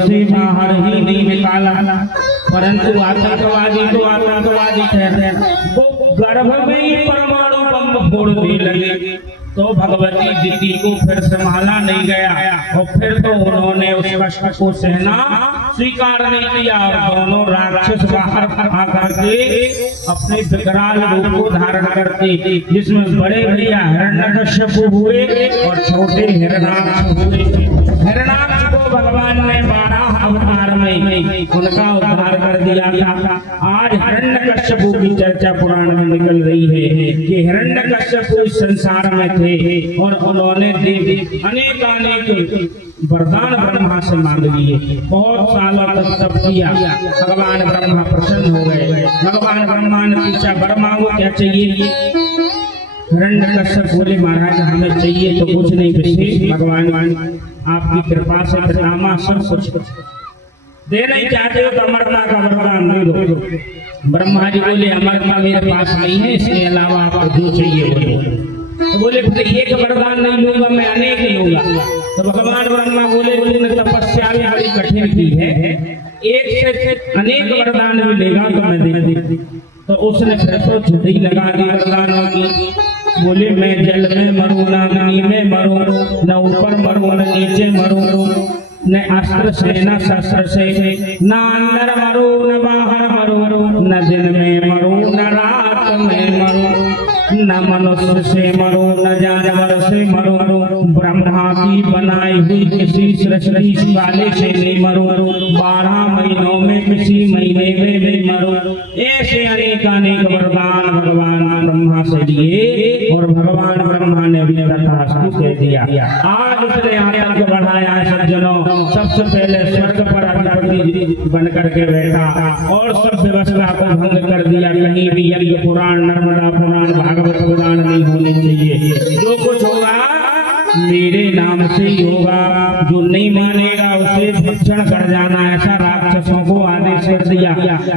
से बाहर ही नहीं निकाला, परंतु आतंकवादी तो आतंकवादी ठहरे, वो गर्भ में ही परमाणु बम फोड़ने लगे। तो भगवती दीदी को फिर संभाला नहीं गया और फिर तो उन्होंने उस कष्ट को सहना स्वीकार नहीं किया। दोनों राक्षस बाहर आकर के अपने विकराल रूप को धारण करते, जिसमें बड़े भैया हिरण्यकश्यप हुए और छोटे हिरणाक्ष हुए। हिरणाक्ष को भगवान ने 12 अवतार में उनका उद्धार कर दिया था। आज हिरण्यकश्यप की चर्चा पुराण में निकल रही है कि हिरण्यकश्यप इस संसार में थे और उन्होंने अनेक वरदान ब्रह्मा से मांग लिए। बहुत सालों तक तप किया, भगवान ब्रह्मा प्रसन्न हो गए। भगवान ब्रह्मा ने पूछा, वर मांगो क्या चाहिए? हिरण्यकश्यप बोले, महाराज हमें चाहिए तो कुछ नहीं, विशेष भगवान आपकी कृपा से पितामह सब कुछ दे नहीं चाहते हो तो अमरता का वरदान दे दो। ब्रह्मा जी बोले, अमरता मेरे पास नहीं है, इसके अलावा आपको जो चाहिए बोले। तो बोले एक वरदान नहीं लूंगा, मैं अनेक लूंगा। तो भगवान ब्रह्मा बोले, तपस्या भी बड़ी कठिन की है, एक से अनेक वरदान भी लेगा तो मैं दे दूं। तो उसने फिर तो छुट्टी लगा दी वरदानों की। बोले, मैं जल में मरूं, न अग्नि में मरूं, न ऊपर मरूं न नीचे मरूं, न अस्त्र से न शस्त्र से, न अंदर मरूं न बाहर मरूं, न दिन में मरूं न रात में मरूं, न मनुष्य से मरूं न जानवर से मरूं, ब्रह्मा की बनाई हुई किसी सृष्टि वाले से नहीं मरूं, 12 महीनों में किसी महीने में नहीं मरूं। ऐसे अनेक वरदान भगवान ब्रह्मा से लिए और भगवान ब्रह्मा ने भी तथास्तु कह दिया। आज उसने आतंक बढ़ाया सज्जनों, सबसे पहले स्वर्ग पर अधिपति बन करके बैठा और सब व्यवस्था को भंग कर दिया। कहीं भी यज्ञ पुराण, नर्मदा पुराण, भागवत पुराण नहीं होने चाहिए। जो कुछ होगा मेरे नाम से ही होगा, जो नहीं मानेगा उसे भक्षण कर जाना, ऐसा राक्षसों को आदेश कर दिया।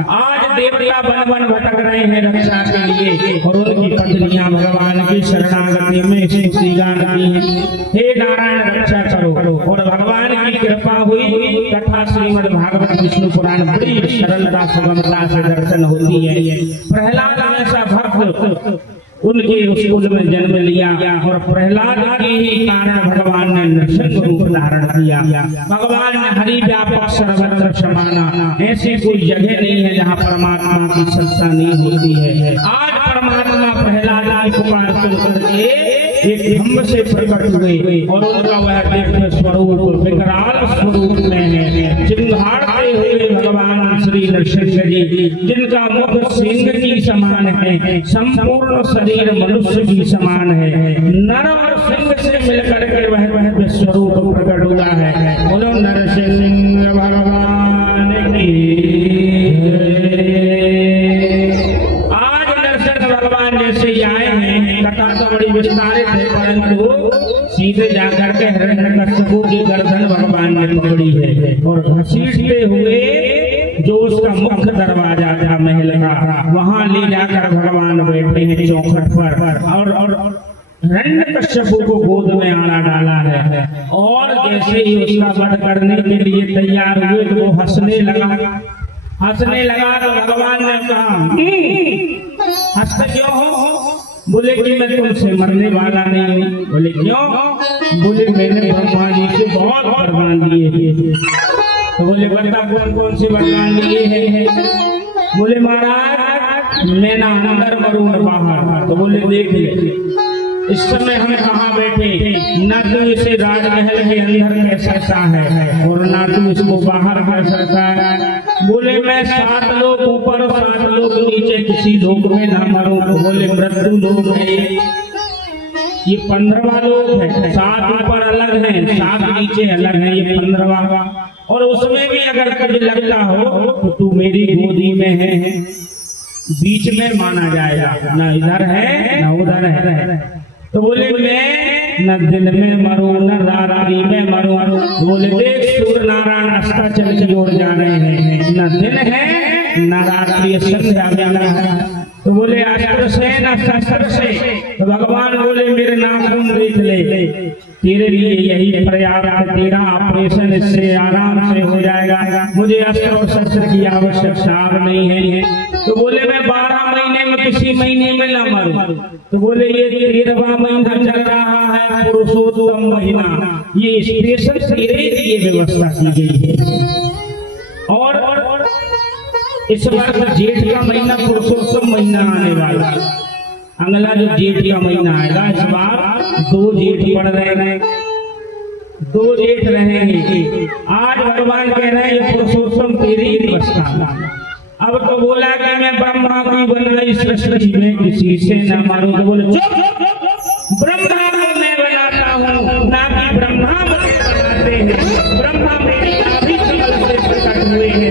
आज देवता वन वन भटक रहे हैं रक्षा के लिए और उनकी पत्नियां भगवान की शरणागति में स्तुति गाती हैं, हे नारायण रक्षा करो। और भगवान की कृपा हुई, कथा श्रीमद् भागवत विष्णु पुराण बड़ी सरलता सुगमता से दर्शन होती है। प्रहलाद ऐसा भक्त उनके उस कुल में जन्म लिया और प्रहलाद के ही कारण भगवान ने नृसिंह रूप धारण किया। भगवान ने हरि व्यापक सर्वत्र समाना, ऐसी कोई जगह नहीं है जहाँ परमात्मा की चर्चा नहीं होती है। आज परमात्मा प्रहलाद की पुकार सुनकर के एक खम्भ से प्रकट हुए और उनका वह दिव्य स्वरूप विकराल स्वरूप में है। चिंगाड़ते हुए भगवान श्री नृसिंह जी, जिनका मुख सिंह की समान है, संपूर्ण शरीर मनुष्य की समान है, नर और सिंह से मिलकर के वह स्वरूप प्रकट हुआ है। बोलो नरसिंह भगवान की। आज नरसिंह भगवान जैसे आए हैं, कथा तो बड़ी विस्तारित है, परंतु सीधे जाकर के हिरण्यकश्यप की गर्दन भगवान ने पकड़ी है और घसीटते हुए जो उसका मुख्य दरवाजा था महल का, वहां ले जाकर भगवान बैठे हैं चौखट पर और हिरण्यकश्यप को गोद में आना डाला है। और जैसे ही उसका वध करने के लिए तैयार हुए तो वो हंसने लगा तो भगवान ने कहा, हंसते क्यों हो? बोले कि मैं तुमसे मरने वाला नहीं हूँ। बोले क्यों? बोले मैंने ब्रह्मा जी से बहुत वरदान लिए। तो बोले बता कौन कौन से वरदान लिए हैं? बोले महाराज मैं ना अंदर मरूं न बाहर। तो बोले देख ले, इस समय हम कहाँ बैठे, न तो इसे राजमहल के अंदर कह सकता है और ना तो इसको बाहर कर सकता है। बोले मैं 7 लोग ऊपर 7 लोग नीचे किसी लोक में ना मरूं। तो बोले मृत्यु लोक है ये 15वां लोक है, 7 ऊपर अलग है 7 नीचे अलग है, ये 15वां। और उसमें भी अगर तुझे लगता हो तो तू मेरी गोदी में है, बीच में माना जाएगा, न इधर है न उधर है। तो बोले मैं न दिन में मरूं न रात्रि में मरूं। बोले देख सूर्य नारायण अस्ताचल की ओर जा रहे हैं, न दिन है न रात्रि, संध्या बेला है। तो बोले अस्त्र से न शस्त्र से। तो भगवान बोले मेरे नाखून देख ले, तेरे लिए यही पर्याप्त, तेरा ऑपरेशन इससे आराम से हो जाएगा, मुझे अस्त्र और शस्त्र की आवश्यकता नहीं है। तो बोले मैं 12 महीने में किसी महीने में न मरूं। तो बोले ये 13वां महीना चल रहा है, पुरुषोत्तम महीना, ये स्पेशल तेरे लिए व्यवस्था की गई है। और इस बार जेठ का महीना पुरुषोत्तम महीना आने वाला, अगला जो जेठ का महीना आएगा, इस बार 2 जेठ पड़ रहे हैं, 2 जेठ रहेंगे। आज भगवान कह रहे हैं पुरुषोत्तम तेरी व्यवस्था। अब तो बोला कि मैं ब्रह्मा की बनाई सृष्टि में किसी से न मारूं। तो बोले ब्रह्मा को मैं बनाता हूँ, ना कि ब्रह्मा मुझे बनाते हैं। ब्रह्मा मेरी नाभि कमल से प्रकट हुए हैं।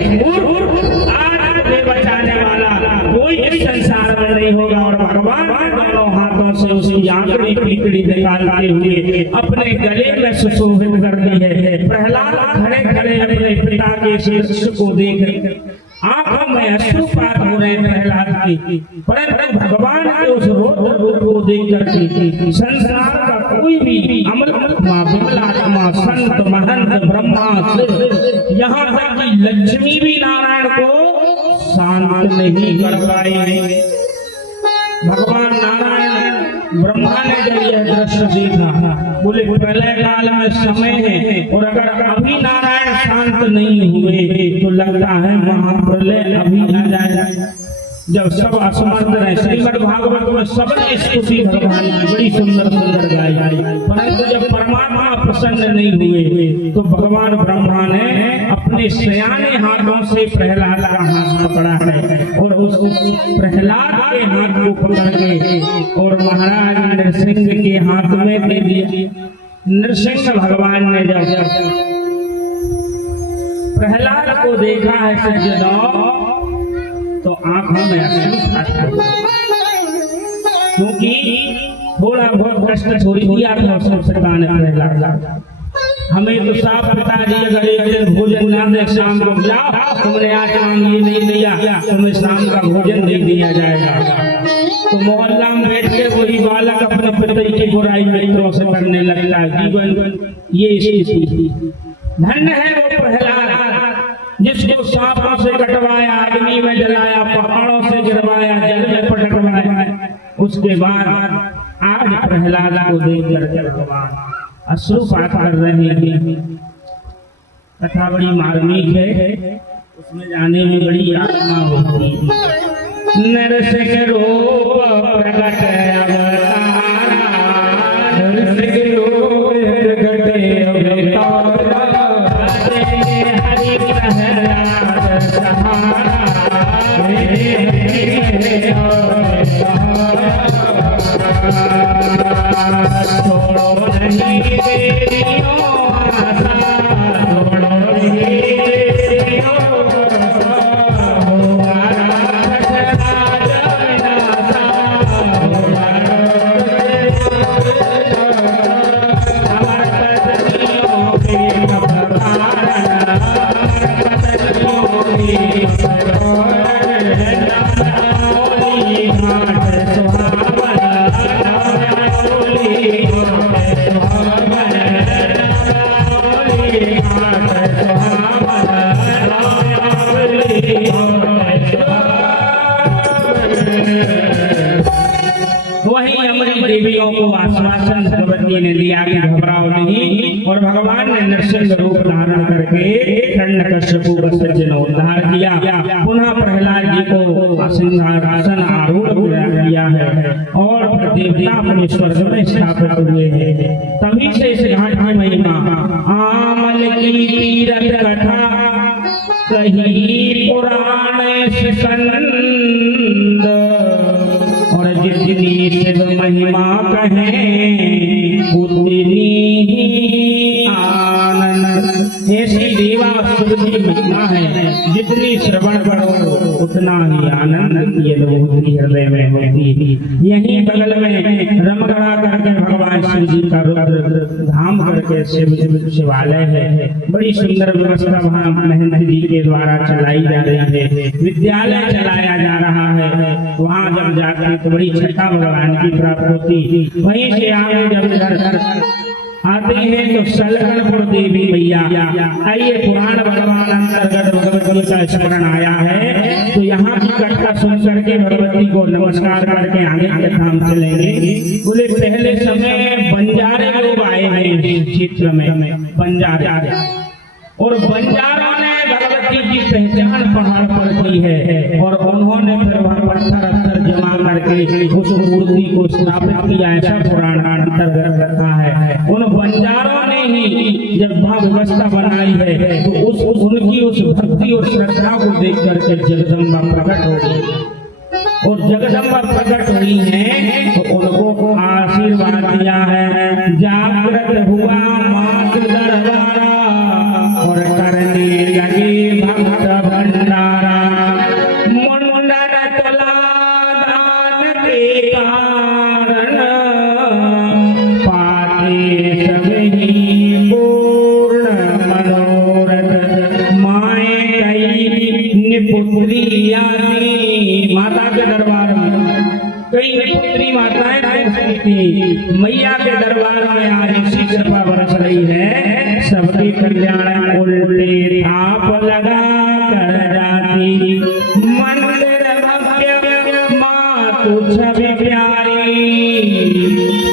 आज मुझे बचाने वाला कोई इस संसार में नहीं होगा। और भगवान दोनों हाथों से उसकी आंकड़ी पीकड़ी निकालते हुए अपने गले में सुशोभित कर दी है। प्रहलाद खड़े खड़े अपने पिता के शीर्ष को देख आंखों में अश्रुपात हो रहे प्रहलाद की, परंतु भगवान के उस रौद्र रूप को देख करके संसार का कोई भी अमलात्मा, विमलात्मा, संत, महंत, ब्रह्मा से यहाँ तक कि लक्ष्मी भी नारायण को शांत नहीं कर पाए। भगवान नारायण ब्रह्मा ने जब यह दृश्य देखा, बोले पहले काल में समय है और अगर अभी नारायण शांत नहीं हुए तो लगता है महाप्रलय अभी आ जाएगा। जब सब असमर्थ रहे, श्रीमद् भागवत में सबने स्तुति भगवान की बड़ी सुंदर सुंदर गाई, परंतु जब परमात्मा प्रसन्न नहीं हुए तो भगवान ब्रह्मा ने अपने सयाने हाथों से प्रहलाद का हाथ पकड़ा है और उस प्रहलाद के हाथ को पकड़ के और महाराज नरसिंह के हाथ में दे दिया। नरसिंह भगवान ने जब प्रहलाद को देखा है सज्जनों तो आंखों में अश्रु, क्योंकि थोड़ा बहुत कष्ट छोड़ दिया था सरकार ने प्रहलाद। हमें तो साफ पिताजी अगर एक दिन भोजन ना दे शाम को, जाओ तुमने आज ये नहीं दिया, तुम्हें शाम का भोजन दे दिया जाएगा। तो मोहल्ला में बैठ के वही बालक अपने पिता की बुराई मित्रों से करने लगता है। ये स्थिति धन्य है वो प्रहलाद जिसको सांपों से कटवाया, अग्नि में जलाया, पहाड़ों से गिरवाया, जल में पटकवाया। उसके बाद आज प्रहलाद को देख कर भगवान अश्रुपात कर रहे हैं। कथा बड़ी मार्मिक है, उसमें जाने में बड़ी आत्मा होती है। नरसिंह रूप प्रकट अवतारा, नरसिंह रूप प्रकट अवतारा, हरि प्रहलाद सहारा, छोड़ो नहीं तेरियों आशा, छोड़ो नहीं तेरियों आशा, हमारा राज विनाशा, हमारे पत्नियों के अपहरण, पत्नियों की वही अमरी देवियों को आश्वासन भगवती ने दिया कि घबराओ नहीं। और भगवान ने नरसिंह रूप धारण करके हिरण्यकश्यप का सज्जनोद्धार किया। पुनः प्रहलाद जी को सिंहासन आरूढ़ किया है और देवता अपने स्वर्ग में स्थापित हुए हैं। तभी से इस घाट की महिमा आमल की तीरथ कथा कही पुराण सिकंद, और जितनी शिव महिमा कहें उतनी आनंद। ऐसी देवा स्तुति महिमा है, जितनी श्रवण करो उतना ही आनंद की अनुभूति हृदय में होती। यहीं बगल में रमगढ़ा करके भगवान शिव जी का रुद्र धाम करके शिवालय है। बड़ी सुंदर व्यवस्था वहाँ महंत जी के द्वारा चलाई जा रही है। विद्यालय चलाया जा रहा है। वहाँ जब जाते तो बड़ी छठा भगवान की प्राप्त होती। वहीं से आगे जब घर आते हैं तो सलकनपुर देवी मैया। आइए पुराण भगवान अंतर्गत भगवती का स्मरण आया है तो यहाँ की कथा सुन करके भगवती को नमस्कार करके आगे कथा हम चलेंगे। बोले पहले समय बंजारे लोग आए हैं क्षेत्र में, बंजारे, और बंजारों ने भगवती की पहचान पहाड़ पर की है और उन्होंने फिर वहाँ पत्थर जमा करके उस मूर्ति को स्थापित किया। ऐसा पुराण अंतर्गत रखा है। उन बंजारों ने ही जब वहाँ व्यवस्था बनाई है तो उनकी उस भक्ति और श्रद्धा को देख करके जगदम्बा प्रकट हो गई और जगदम्बा प्रकट हुई है तो उनको आशीर्वाद दिया है। जागृत हुआ मात दरबारा और करने लगे भक्त भंडारा। मुंडन तुला दान के कारण पाते सभी पूर्ण मनोरथ। माए कई निपुत्री आदि, माता के दरबार में कई निपुत्री माताएं थी। मैया के दरबार में आज इसी कृपा बरस रही है। सबके कल्याण उल्टे थाप लगा कर जाती। मंदिर भव्य माँ तू छवि प्यारी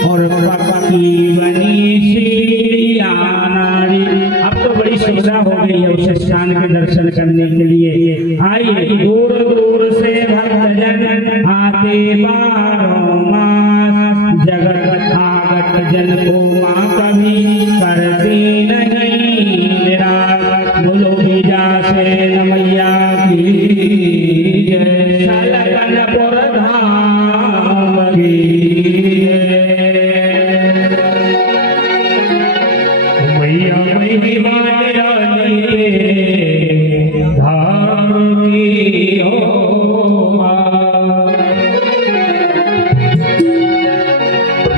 और पक्की बनी श्री नारी। अब तो बड़ी सुविधा हो गई है उस स्थान के दर्शन करने के लिए। आइए दूर दूर से भक्तजन आते बारों मास। जगत आगत जन को माँ कभी करती नहीं निराश। बोलो बीजा से मैया की जय। सलकनपुर धाम की मैया महिमा निराली धाम की हो।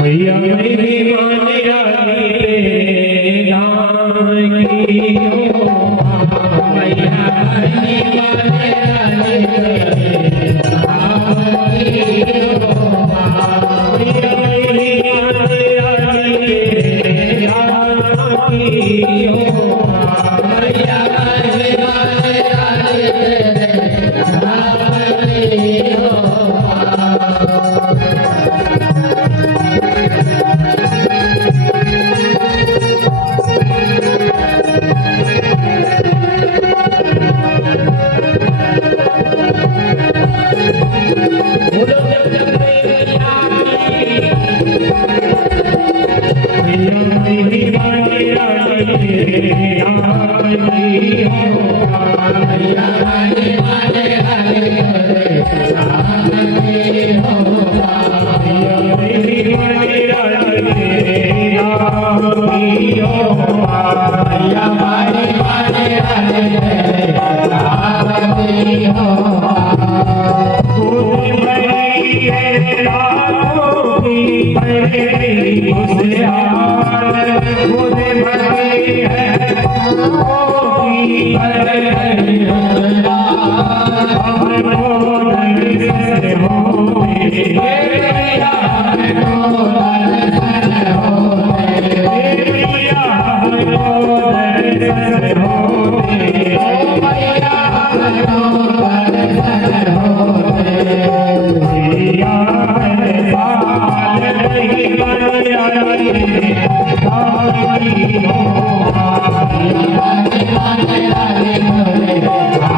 मैया महिमा निराली धाम की हो। मैया महिमा निराली धाम की हो। मैया महिमा निराली धाम की हो। मैया महिमा निराली धाम की हो। Oh,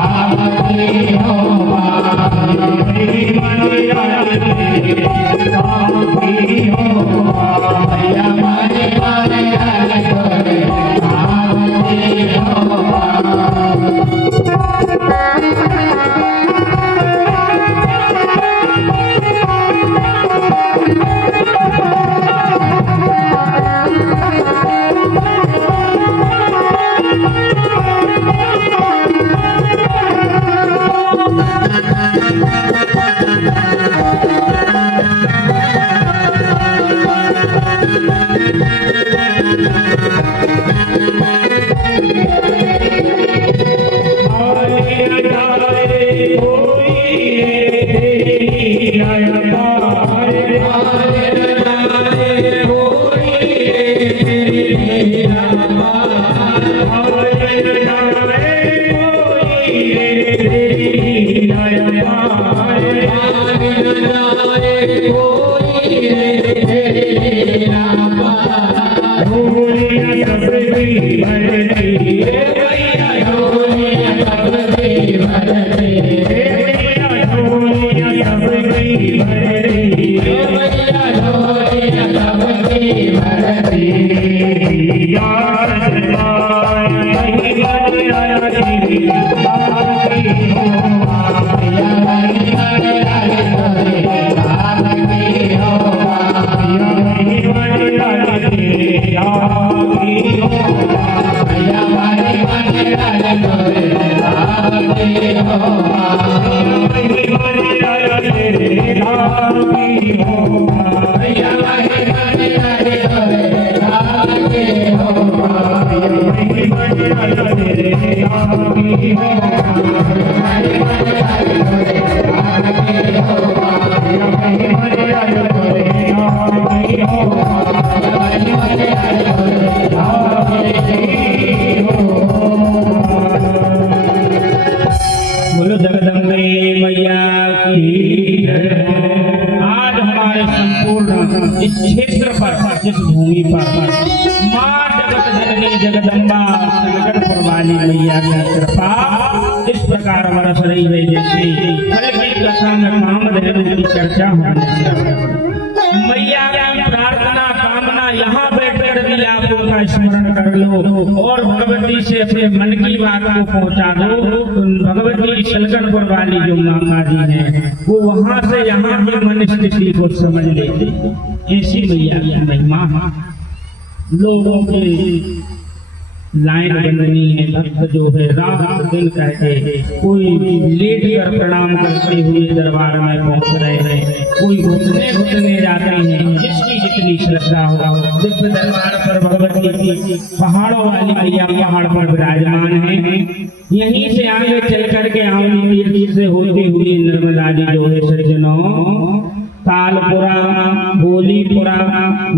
बोलो जगदम्बे मैया की जय। आज हमारे संपूर्ण इस क्षेत्र पर, इस भूमि पर माँ जगत जननी जगदम्बा शंकरपुर वाली मैया की कृपा इस प्रकार बरस रही है जैसे कल की कथा में कामधेनु की चर्चा होने मैया की प्रार्थना कामना यहाँ बैठकर भी आप उनका स्मरण कर लो और भगवती से अपने मन की बात को पहुँचा दो। भगवती शलकनपुर वाली जो मामा जी हैं वो वहाँ से यहाँ की मन स्थिति को समझ लेती। ऐसी मैया की महिमा लोगों के लाइन बंदनी है। भक्त जो है रात दिन कहते कोई लेट कर प्रणाम करते हुए दरबार में पहुंच रहे हैं, कोई घुटने जाते हैं। जिसकी जितनी श्रद्धा हो दिव्य दरबार पर भगवती की पहाड़ों वाली मैया पहाड़ पर विराजमान है। यहीं से आगे चल करके आमनी तीर्थ से होते हुए नर्मदा जी जो है सज्जनों तालपुरा, बोलीपुरा,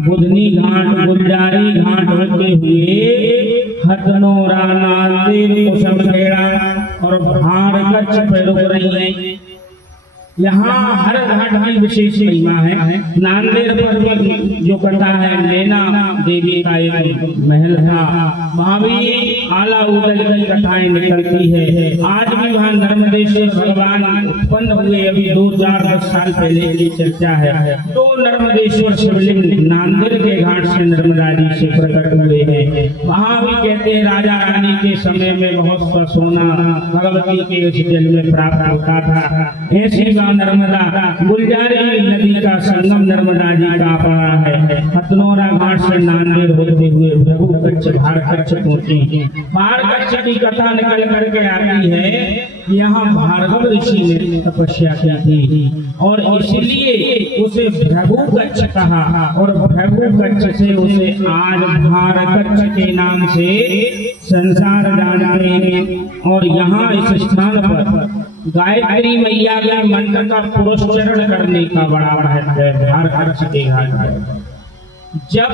बुधनी घाट, गुलजारी घाट होते हुए हथनोरा, नांदेड़, कुसुमखेड़ा और भारगच्छ पे रुक रही है। यहाँ हर घाट की विशेष महिमा है। नांदेड़ पर भी जो कथा है नैना देवी का एक महल था, वहाँ भी आला उदल की कथाएं निकलती है। आज भी वहाँ नर्मदेश्वर भगवान उत्पन्न हुए, अभी 2-4-10 साल पहले की चर्चा है। तो नर्मदेश्वर शिवलिंग नांदेड़ के घाट से नर्मदा जी से प्रकट हुए हैं। वहाँ भी कहते हैं राजा रानी के समय में बहुत सा सोना भगवती के उस जल में प्राप्त होता था। ऐसी नर्मदा गुलजारी नदी का संगम नर्मदा जी का पड़ा है। हथनोरा घाट से नांदेड़ होते हुए भृगुकच्छ भारगच्छ पहुंचे। भारगच्छ की कथा निकल करके आती है, यहाँ भार्गव ऋषि ने तपस्या की थी और इसलिए उसे भृगुकच्छ कहा और भृगुकच्छ से उसे आज भारगच्छ के नाम से संसार जानते हैं। और यहाँ इस स्थान पर गायत्री मैया के मंत्र का पुरस्चरण करने का बड़ा महत्व है। भारगच्छ के घाट पर जब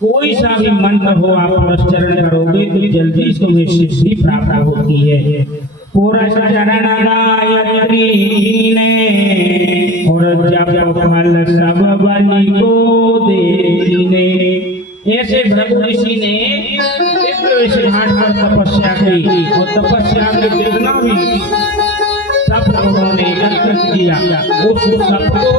कोई सा भी मंत्र हो आप पुरस्चरण करोगे तो जल्दी तुम्हें सिद्धि प्राप्त होती है। पुरस्चरण गायत्री ने और जब फल सब बलि को देने। ऐसे भृगु ऋषि ने इस घाट पर तपस्या की और तपस्या में जितना भी तप उन्होंने एकत्रित किया उस सब को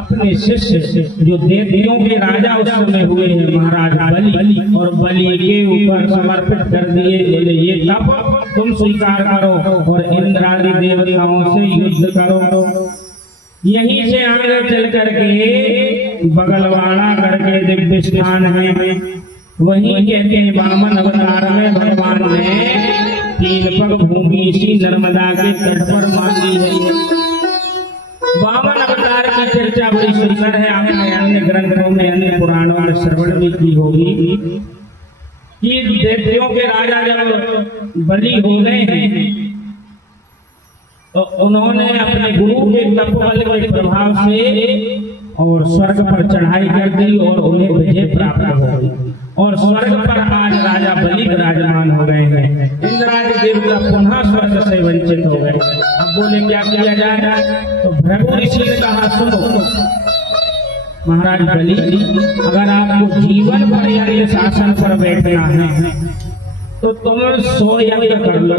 अपने शिष्य जो देवियों के राजा उस समय हुए हैं महाराज बलि और बलि के ऊपर समर्पित कर दिए। बोले ये तप तुम स्वीकार करो और इंद्रादि देवताओं से युद्ध करो। यहीं से आगे चल करके बगलवाड़ा करके दिव्य स्थान है, वहीं कहते हैं वामन अवतार में भगवान ने 3 पग भूमि सी नर्मदा के तट पर मांगी है। वामन अवतार की चर्चा बड़ी सुंदर है, आपने अन्य ग्रंथों में अन्य पुराणों में श्रवण भी की होगी कि देवताओं के राजा जब बलि हो गए हैं तो उन्होंने अपने गुरु के तपबल के प्रभाव से और स्वर्ग पर चढ़ाई कर दी और उन्हें विजय प्राप्त हो गई और स्वर्ग पर आज राजा बलि विराजमान हो गए हैं। इंद्रादि देवता पुनः स्वर्ग से वंचित हो गए। अब बोले क्या किया जाए? तो भृगु ऋषि ने कहा सुनो महाराज बलि, अगर आपको जीवन भर यज्ञ शासन पर बैठना है तो तुम 100 यज्ञ कर लो।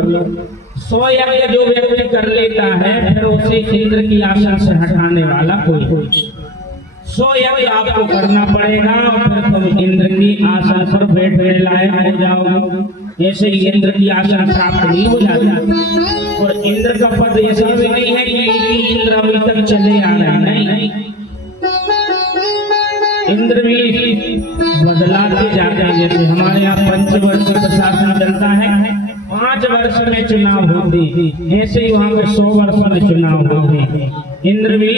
100 यज्ञ जो व्यक्ति कर लेता है फिर उसे इंद्र की आसन से हटाने वाला कोई 100 यज्ञ आपको करना पड़ेगा और फिर तुम इंद्र की आसन पर बैठने लायक हो जाओगे। ऐसे ही इंद्र की आसन प्राप्त नहीं हो जाता। और इंद्र का पद ऐसा भी नहीं है कि इंद्र अभी तक चले आ रहे हैं, नहीं। इंद्र इंद्र भी बदलाते जाते हैं। जैसे हमारे यहाँ 5 वर्ष प्रशासन चलता है, 5 वर्ष में चुनाव होते हैं, ऐसे ही वहाँ पे 100 वर्ष में चुनाव होते हैं। इंद्र भी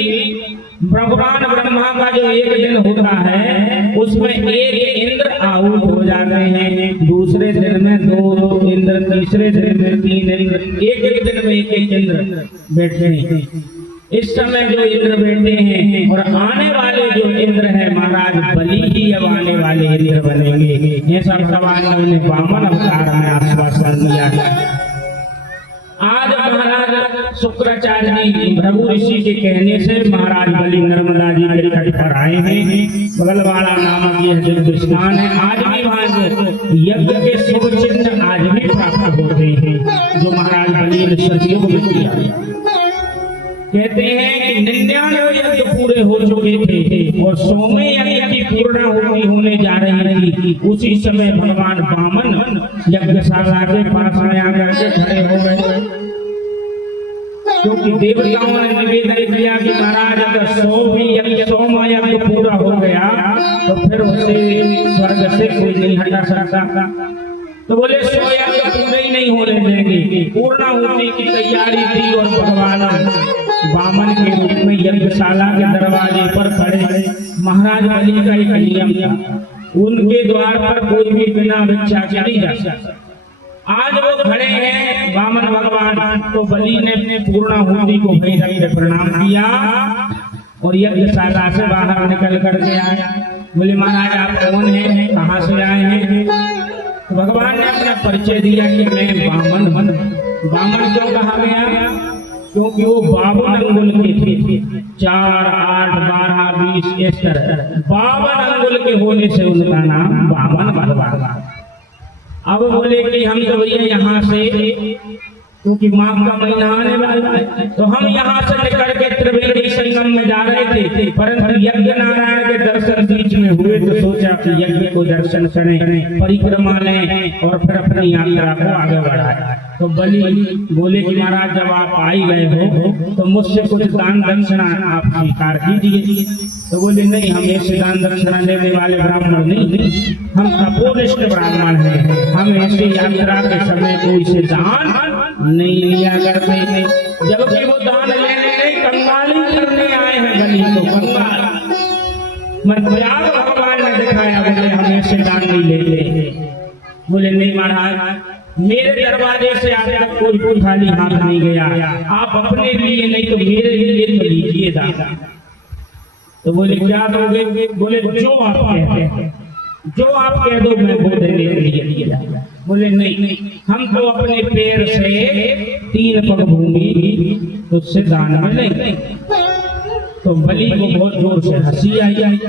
भगवान ब्रह्मा का जो एक दिन होता है उसमें एक इंद्र आहूत हो जाते हैं, दूसरे दिन में 2 इंद्र, तीसरे दिन में 3 इंद्र, एक दिन में एक इंद्र बैठते हैं। इस समय जो इंद्र बैठे हैं और आने वाले जो इंद्र है महाराज बलि ही अब आने वाले इंद्र बनेंगे, ऐसा भगवान ने वामन अवतार में आश्वासन दिया है। आज महाराज शुक्राचार्य जी भृगु ऋषि के कहने से महाराज बलि नर्मदा जी के तट पर आए हैं। बगलवाड़ा नामक यह दिव्य स्थान है। आज भी वहाँ यज्ञ के शुभ चिन्ह आज भी प्राप्त होते हैं जो महाराज बलि ने सतयुग में किया। कहते हैं कि 99 यज्ञ पूरे हो चुके थे और 100वें यज्ञ की पूर्णाहुति होने जा रही थी। उसी समय भगवान वामन यज्ञशाला के पास में आकर के खड़े हो गए, क्योंकि देवताओं ने निवेदन किया कि महाराज अगर 100वां यज्ञ पूरा हो गया तो फिर उसे स्वर्ग से कोई नहीं हटा सकता। तो बोले 100 यज्ञ पूरे ही नहीं होने देंगे। पूर्णाहुति की तैयारी थी और भगवान वामन के रूप में यज्ञशाला के दरवाजे पर खड़े। महाराज बलि का एक नियम था, उनके द्वार पर कोई भी बिना भिक्षा के नहीं जा सकता। आज वो खड़े हैं वामन भगवान, तो बलि ने अपने पूर्णाहुति को भैरव से प्रणाम किया और यज्ञशाला से बाहर निकल करके आए। बोले महाराज आप कौन हैं, कहाँ से आए हैं? तो भगवान ने अपना परिचय दिया कि मैं वामन। वामन क्यों कहा गया? क्योंकि वो 52 अंगुल के थे, 4, 8, 12, 20 इस तरह 52 अंगुल के होने से उनका नाम वामन भगवान। अब बोले कि हम तो भैया यहाँ से, क्योंकि माघ का महीना आने वाला है, तो हम यहाँ से निकल के त्रिवेणी संगम में जा रहे थे, परंतु यज्ञ नारायण के दर्शन बीच में हुए तो सोचा कि यज्ञ को दर्शन करें, परिक्रमा लें और फिर अपनी यात्रा को आगे बढ़ाएं। तो बलि बोले कि महाराज जब आप आ ही गए हो तो मुझसे कुछ दान दक्षिणा आप स्वीकार कीजिए। तो बोले नहीं, हम ऐसे दान दक्षिणा लेने वाले ब्राह्मण नहीं, हम तपोनिष्ठ ब्राह्मण हैं, हम ऐसी यात्रा के समय कोई से दान नहीं लिया करते थे। जबकि वो दान लेने नहीं, कंगाली करने आए हैं बलि को, कंगाल मध्याग भगवान ने दिखाया। बोले हम ऐसे दान नहीं लेते। बोले नहीं महाराज, मेरे दरवाजे से आज तक कोई खाली हाथ नहीं गया, आप अपने लिए नहीं तो मेरे लिए तो लीजिए दान। तो बोले क्या दोगे? बोले जो आप कहते हैं, जो आप कह दो मैं वो देने के लिए दिया। बोले नहीं, हम तो अपने पैर से 3 पग भूमि उससे दान में नहीं। तो बलि को बहुत जोर से हंसी आई।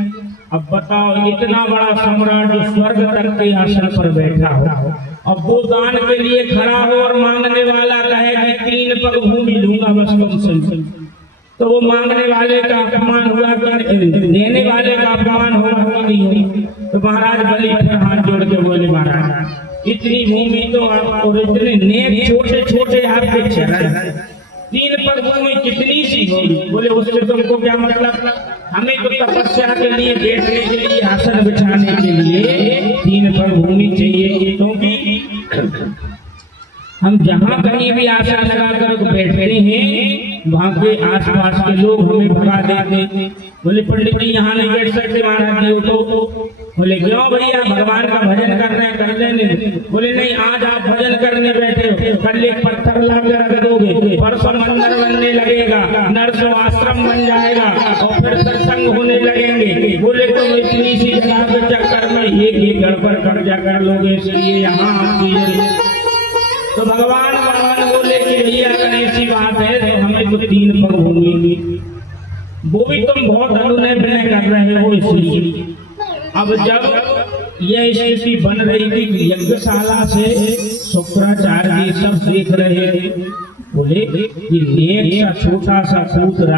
अब बताओ, इतना बड़ा सम्राट जो स्वर्ग तक के आसन पर बैठा हो, अब वो दान के लिए खड़ा हो और मांगने वाला कहे कि 3 पग भूमि लूंगा बस तुमसे, तो वो मांगने वाले का अपमान हुआ कि देने वाले का अपमान होगा कि नहीं? तो महाराज बलि फिर हाथ जोड़ के बोले महाराज इतनी भूमि तो आप, और इतने नेक छोटे छोटे आपके चरण, 3 पग भूमि कितनी सी होगी? बोले उससे तुमको क्या मतलब? हमें तो तपस्या के लिए, बैठने के लिए, आसन बिछाने के लिए 3 पग भूमि चाहिए, क्योंकि हम जहाँ कहीं भी आसन लगा कर बैठते हैं वहाँ के आसपास के लोग हमें भगा देते। बोले पंडित जी यहाँ नहीं बैठ सकते महाराज जी तो। बोले क्यों भैया, भगवान का भजन करना है कर लेने। बोले नहीं, आज आप भजन करने बैठे हो, कल एक पत्थर ला कर रख दोगे, परसों मंदिर बनने लगेगा, नरसों आश्रम बन जाएगा और फिर सत्संग होने लगेंगे। बोले तो इतनी सी जगह के चक्कर में एक गड़बड़ कर जाकर लोगे, इसलिए यहाँ तो भगवान बोले कि भैया अगर ऐसी बात है तो हमें तो 3 पग भूमि, वो भी तुम बहुत अनुनय विनय कर रहे हो इसलिए। अब जब यह स्थिति बन रही थी यज्ञशाला से शुक्राचार्य जी सब देख रहे थे, बोले कि नेक सा छोटा सा पुत्र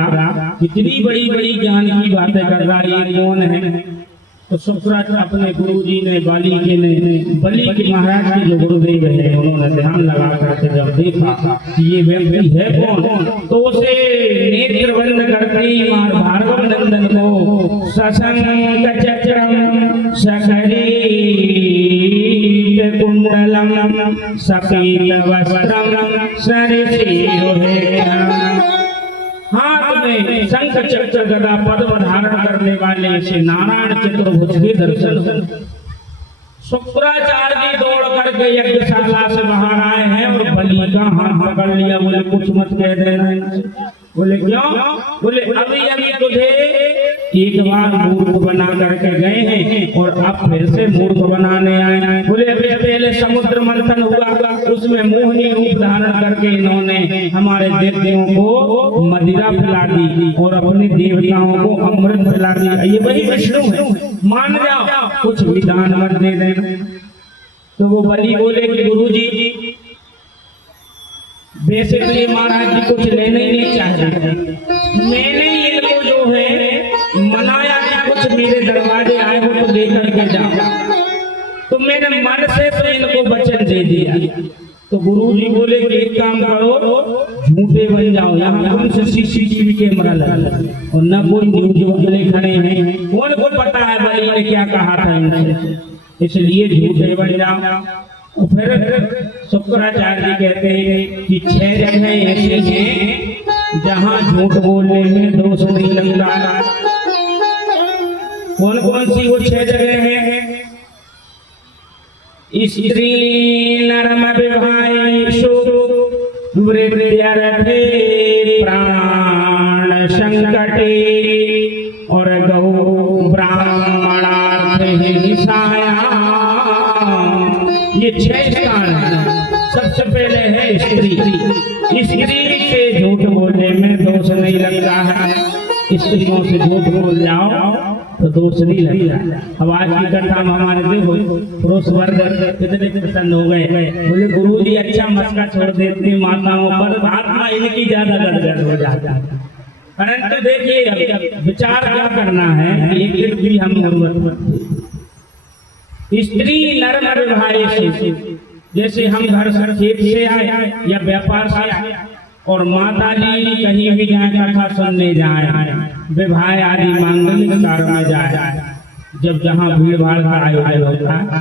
कितनी बड़ी बड़ी ज्ञान की बातें कर रहा है, ये कौन है? तो शुक्राचार्य अपने गुरुजी ने बलि के महाराज के जो गुरुदेव है उन्होंने ध्यान लगा करके जब देखा कि ये व्यक्ति है कौन, तो उसे नेत्र बंद करके भार्गव नंदन को सशंक चक्र सकरीत कुंडलम सपीत वस्त्रम सरिशिरोहे। हाथ में शंख चक्र गदा पद्म धारण करने वाले श्री नारायण चतुर्भुज के दर्शन। शुक्राचार्य जी दौड़ करके यज्ञशाला से बाहर आए हैं और बलि का हाथ पकड़ लिया। बोले कुछ मत कह देना। बोले क्यों? बोले अभी अभी तुझे एक बार मूर्ख बना करके गए हैं और अब फिर से मूर्ख बनाने आए हैं। बोले अभी पहले समुद्र मंथन हुआ, उसमें मोहिनी रूप धारण करके इन्होंने हमारे देवताओं को मदिरा पिला दी और अपने देवताओं को अमृत पिला दिया। ये वही विष्णु है, मान जाओ, कुछ विधान मत दे देना। तो वो बलि बोले कि गुरु जी वैसे तो ये महाराज जी कुछ लेने ही नहीं चाहते, मैंने इनको जो है मनाया कि कुछ मेरे दरवाजे आए हो तो लेकर के जाओ, तो मैंने मन से तो इनको वचन दे दिया। तो गुरु जी बोले कि एक काम करो, झूठे बन जाओ, यहाँ कौन से सीसीटीवी कैमरा लगा और न कोई न्यूज वाले खड़े हैं, कौन को पता है बलि ने क्या कहा था इनसे, इसलिए झूठे बन जाओ। और फिर शुक्राचार्य जी कहते हैं कि 6 जगह ऐसे हैं जहाँ झूठ बोलने में दोष नहीं लगता। कौन कौन सी वो 6 जगह हैं? स्त्री नरम विवाहेषु वृद्ध्यर्थे प्राण संकटे और गौ ब्राह्मणार्थ हिंसाया। ये 6 स्थान है। सबसे पहले है स्त्री। स्त्री से झूठ बोलने में दोष नहीं लगता है। स्त्रियों से झूठ बोल जाओ तो दोष नहीं लगता। अब आज की कथा में हमारे देखो पुरुष वर्ग कितने प्रसन्न हो गए। बोले गुरु जी अच्छा मस्का छोड़ देते माताओं पर, आत्मा इनकी ज्यादा गदगद हो जाता है। परंतु देखिए विचार क्या करना है, एक दिन भी हम स्त्री नरम विवाहेषु, जैसे हम घर से खेत से आए या व्यापार से आए और माता जी कहीं भी जाए कथा सुनने जाए, विवाह आदि मांगलिक कार्य में जाए, जब जहाँ भीड़ भाड़ का आयोजन होता है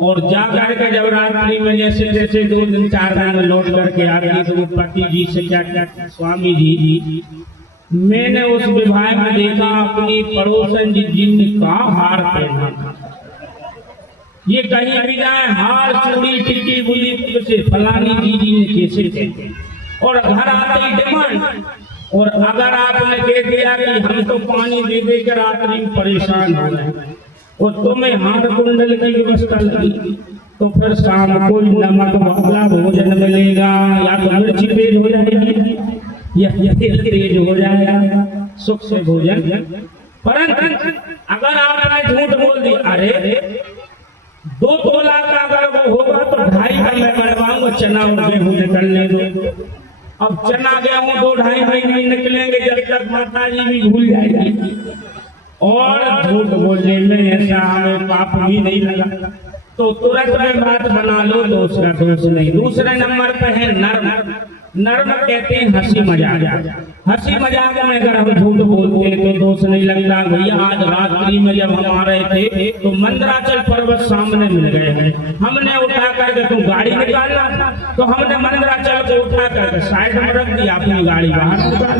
और जा करके जब रात्रि में जैसे जैसे 2 दिन 4 दिन में लौट करके आती तो वो पति जी से क्या क्या स्वामी जी मैंने उस विवाह में देखा अपनी पड़ोसन जी जिनका हार पहना, ये कहीं भी जाए हार चूड़ी टिकी बुली से फलानी दीदी ने कैसे कहते और घर आते ही डिमांड। और अगर आपने कह दिया कि हम तो पानी दे देकर रात्रि में परेशान हो गए और तुम्हें हार कुंडल की व्यवस्था लगी तो फिर शाम को नमक वाला भोजन मिलेगा या तो मिर्ची तेज हो जाएगी या तेज हो जाएगा सुख से भोजन। परंतु अगर आपने झूठ बोल दिया, अरे 2 तोला का अगर वो होगा तो 2.5 का मैं करवाऊंगा, चना और गेहूं निकलने दो। अब चना गेहूं 2-2.5 महीने निकलेंगे जब तक माता जी भी भूल जाएगी। और झूठ बोलने में ऐसा हमें पाप भी नहीं लगा तो तुरंत में बात बना लो, दूसरा दोष नहीं। दूसरे नंबर पे है नर्म। नर्म कहते हैं हंसी मजाक। हंसी मजाक में अगर हम झूठ बोलते हैं तो दोष नहीं लगता। भैया आज रात्रि में जब हम आ रहे थे तो मंदराचल पर्वत सामने मिल गए हैं, हमने उठा करके तुम गाड़ी निकालना था तो हमने मंदराचल को उठा करके साइड में रख दिया, अपनी गाड़ी बाहर निकाल।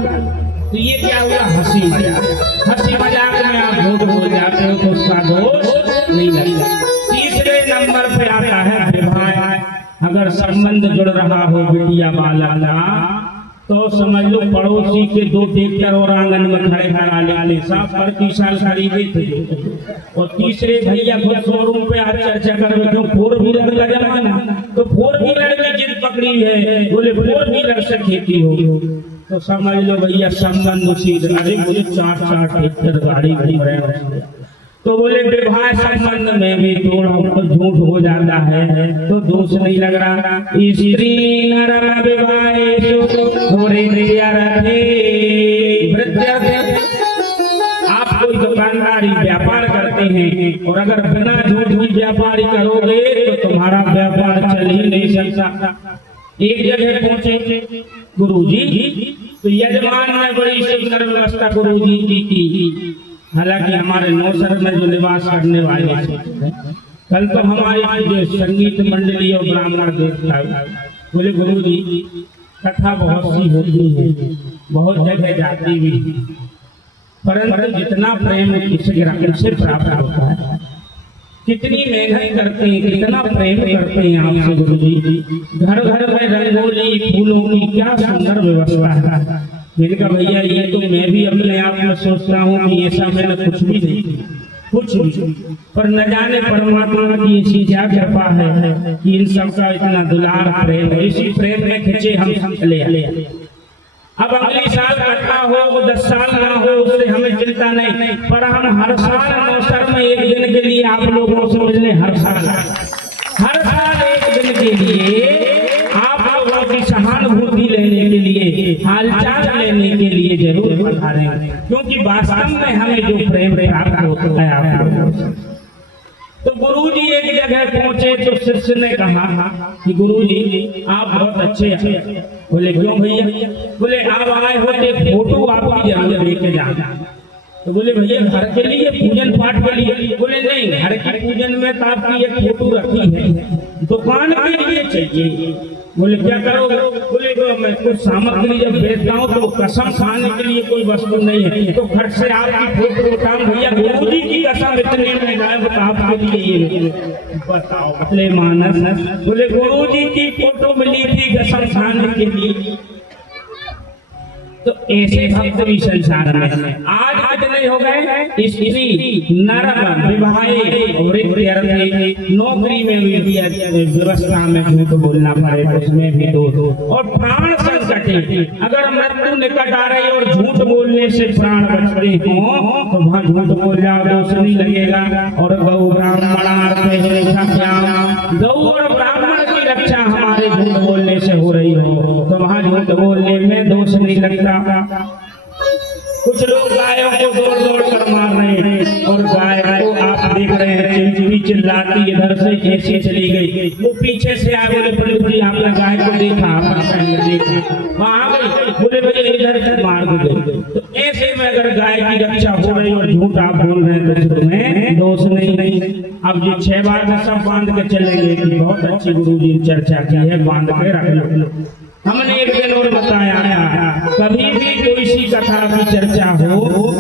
तो ये क्या हुआ? हंसी मजाक। हंसी मजाक में आप झूठ बोल जाते हो तो उसका दोष नहीं लगता। तीसरे नंबर पे आता है विवाह। अगर संबंध जुड़ रहा हो बिटिया वाला तो समझ लो पड़ोसी के 2 ट्रैक्टर और आंगन में खड़े करा ले, सब पर 30 साल खरीदे थे। और तीसरे भैया को शोरूम पे आप चर्चा कर रहे हो 4 व्हीलर का जमाना, तो 4 व्हीलर की जिद पकड़ी है, बोले 4 व्हीलर से खेती हो तो समझ लो भैया संबंध उसी। अरे मुझे 4 ट्रैक्टर गाड़ी खरीद रहे हैं तो बोले विवाह संबंध में भी थोड़ा झूठ हो जाता है तो दोष नहीं लग रहा। स्त्री नरम विवाहेषु वृद्ध्यर्थे। आप कोई दुकानदारी व्यापार करते हैं और अगर बिना झूठ की व्यापारी करोगे तो तुम्हारा व्यापार चल ही नहीं सकता। एक जगह पहुंचे गुरुजी तो यजमान ने बड़ी सुंदर व्यवस्था गुरुजी की हालांकि हमारे नौसर में जो निवास करने वाले हैं, कल तो हमारी जो संगीत मंडली और ब्राह्मण देवता बोले गुरु जी कथा बहुत सी होती है, बहुत जगह जाती भी, परंतु जितना प्रेम किससे प्राप्त होता है, कितनी मेहनत करते हैं, कितना प्रेम करते हैं आपसे गुरु जी। घर घर में रंगोली फूलों की क्या सुंदर व्यवस्था है। मैंने कहा भैया ये तो मैं भी अपने आप में सोचता हूँ कि ऐसा मैंने कुछ भी नहीं, कुछ भी, पर न जाने परमात्मा की ऐसी क्या कृपा है कि इन सबका इतना दुलार प्रेम है। इसी प्रेम में खिंचे हम चले आए। अब अगली साल कथा हो वो 10 साल ना हो उससे हमें चिंता नहीं, पर हम हर साल नौसर में एक दिन के लिए आप लोगों से मिलने हर साल एक दिन के लिए आप लोगों की सहानुभूति लेने के लिए, हालचाल लेने के लिए जरूर पधारें, क्योंकि वास्तव में हमें जो प्रेम प्राप्त होता है आप लोगों से। तो गुरुजी एक जगह पहुंचे तो शिष्य ने कहा कि गुरुजी आप बहुत अच्छे हैं। बोले क्यों भैया? बोले आप आए हो एक फोटो आपकी जरूर लेके जाना। तो बोले भैया घर के लिए पूजन पाठ के लिए? बोले नहीं, घर के पूजन में तो आपकी एक फोटो रखी है, दुकान के लिए चाहिए। बोले क्या करोगे? बोले मैं कुछ सामग्री जब बेचता हूँ तो कसम खाने के लिए कोई वस्तु नहीं है, तो घर से आपकी फोटो उठाऊं भैया गुरुजी की कसम इतने में गायब आपके लिए ये बताओ बतले मानस। बोले गुरुजी की फोटो मिली थी कसम खाने के लिए। तो ऐसे भक्त भी संसार में आज कितने हो गए? स्त्री नर विवाहे और नौकरी में भी व्यवस्था में झूठ बोलना पड़े, उसमें भी दो और प्राण संकट। अगर मृत्यु निकट आ रही और झूठ बोलने से प्राण बचते हो तो वहाँ झूठ बोल जाओ, दोष नहीं लगेगा। और गौ ब्राह्मणार्थे गौ और ब्राह्मण की रक्षा हमारे झूठ बोलने से हो रही हो तो वहाँ झूठ बोलने में दोष नहीं लगता। कुछ लोग गायों को दौड़ दौड़ कर मार रहे हैं और गाय को आप देख रहे हैं चिल्लाती इधर से कैसे चली गई, वो पीछे से आए। बोले प्रभु जी आपने गाय को देखा? वहां गई। बोले भैया इधर मार दो। तो ऐसे में अगर गाय की रक्षा हो रही और झूठ आप बोल रहे हैं तो इसमें दोष नहीं। अब ये 6 बार में सब बांध के चलेंगे कि बहुत अच्छी गुरु जी चर्चा की है, बांध के रख लो। हमने एक दिन और बताया कभी भी कोई सी कथा की चर्चा हो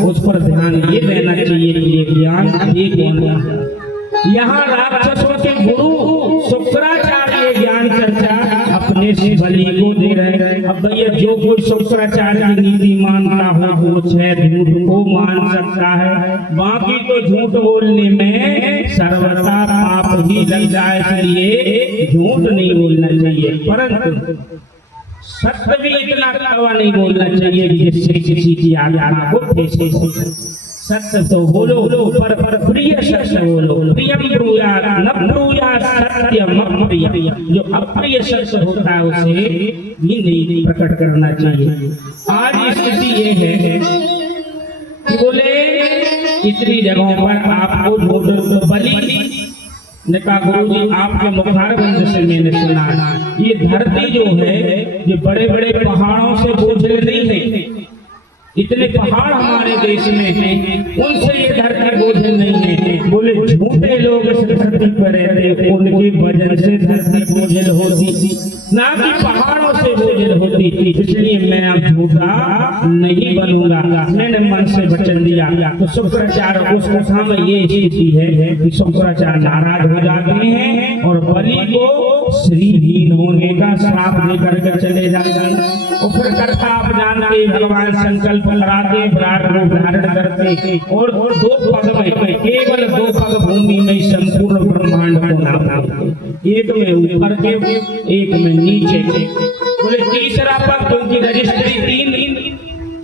उस पर ध्यान ये देना चाहिए कि ये ज्ञान ये कौन है। यहाँ राक्षसों के गुरु शुक्राचार्य ज्ञान चर्चा अपने से बलि को दे रहे हैं। अब भैया जो कोई शुक्राचार्य की नीति मानता हो वो झूठ को मान सकता है, बाकी तो झूठ बोलने में सर्वथा पाप ही लग जाए, इसलिए झूठ नहीं बोलना चाहिए। परंतु सत्य भी इतना कड़वा नहीं बोलना चाहिए जिससे किसी की आत्मा को ठेस पहुंचे। सत्य तो बोलो पर प्रिय सत्य बोलो, प्रियम ब्रूयात् न ब्रूयात् सत्यम अप्रियम। जो अप्रिय सत्य होता है उसे भी नहीं प्रकट करना चाहिए। आज स्थिति ये है कि बोले इतनी जगहों पर आपको झूठ बलि ने कहा गुरु जी आपके मुखारबंद से मैंने सुना ये धरती जो है ये बड़े बड़े पहाड़ों से बोझिल नहीं है। इतने पहाड़ हमारे देश में हैं, उनसे ये धरती बोझिल नहीं है। बोले झूठे लोग इस धरती पर रहते, उनकी वजह से धरती बोझिल होती थी, ना कि पहाड़ों से बोझिल होती थी। इसलिए मैं अब झूठा नहीं बनूंगा, मैंने मन से वचन दिया। तो शुक्राचार्य उस कथा में ये स्थिति है कि शुक्राचार्य नाराज हो जाते हैं और बलि को श्रीहीन होने का श्राप देकर के चले जाते हैं। और फिर कथा आप जानते भगवान संकल्प कराते विराट रूप धारण करते और 2 पग में केवल 2 पग भूमि में संपूर्ण ब्रह्मांड को नापते, एक में ऊपर के एक में नीचे के। बोले तीसरा पग क्योंकि रजिस्ट्री 3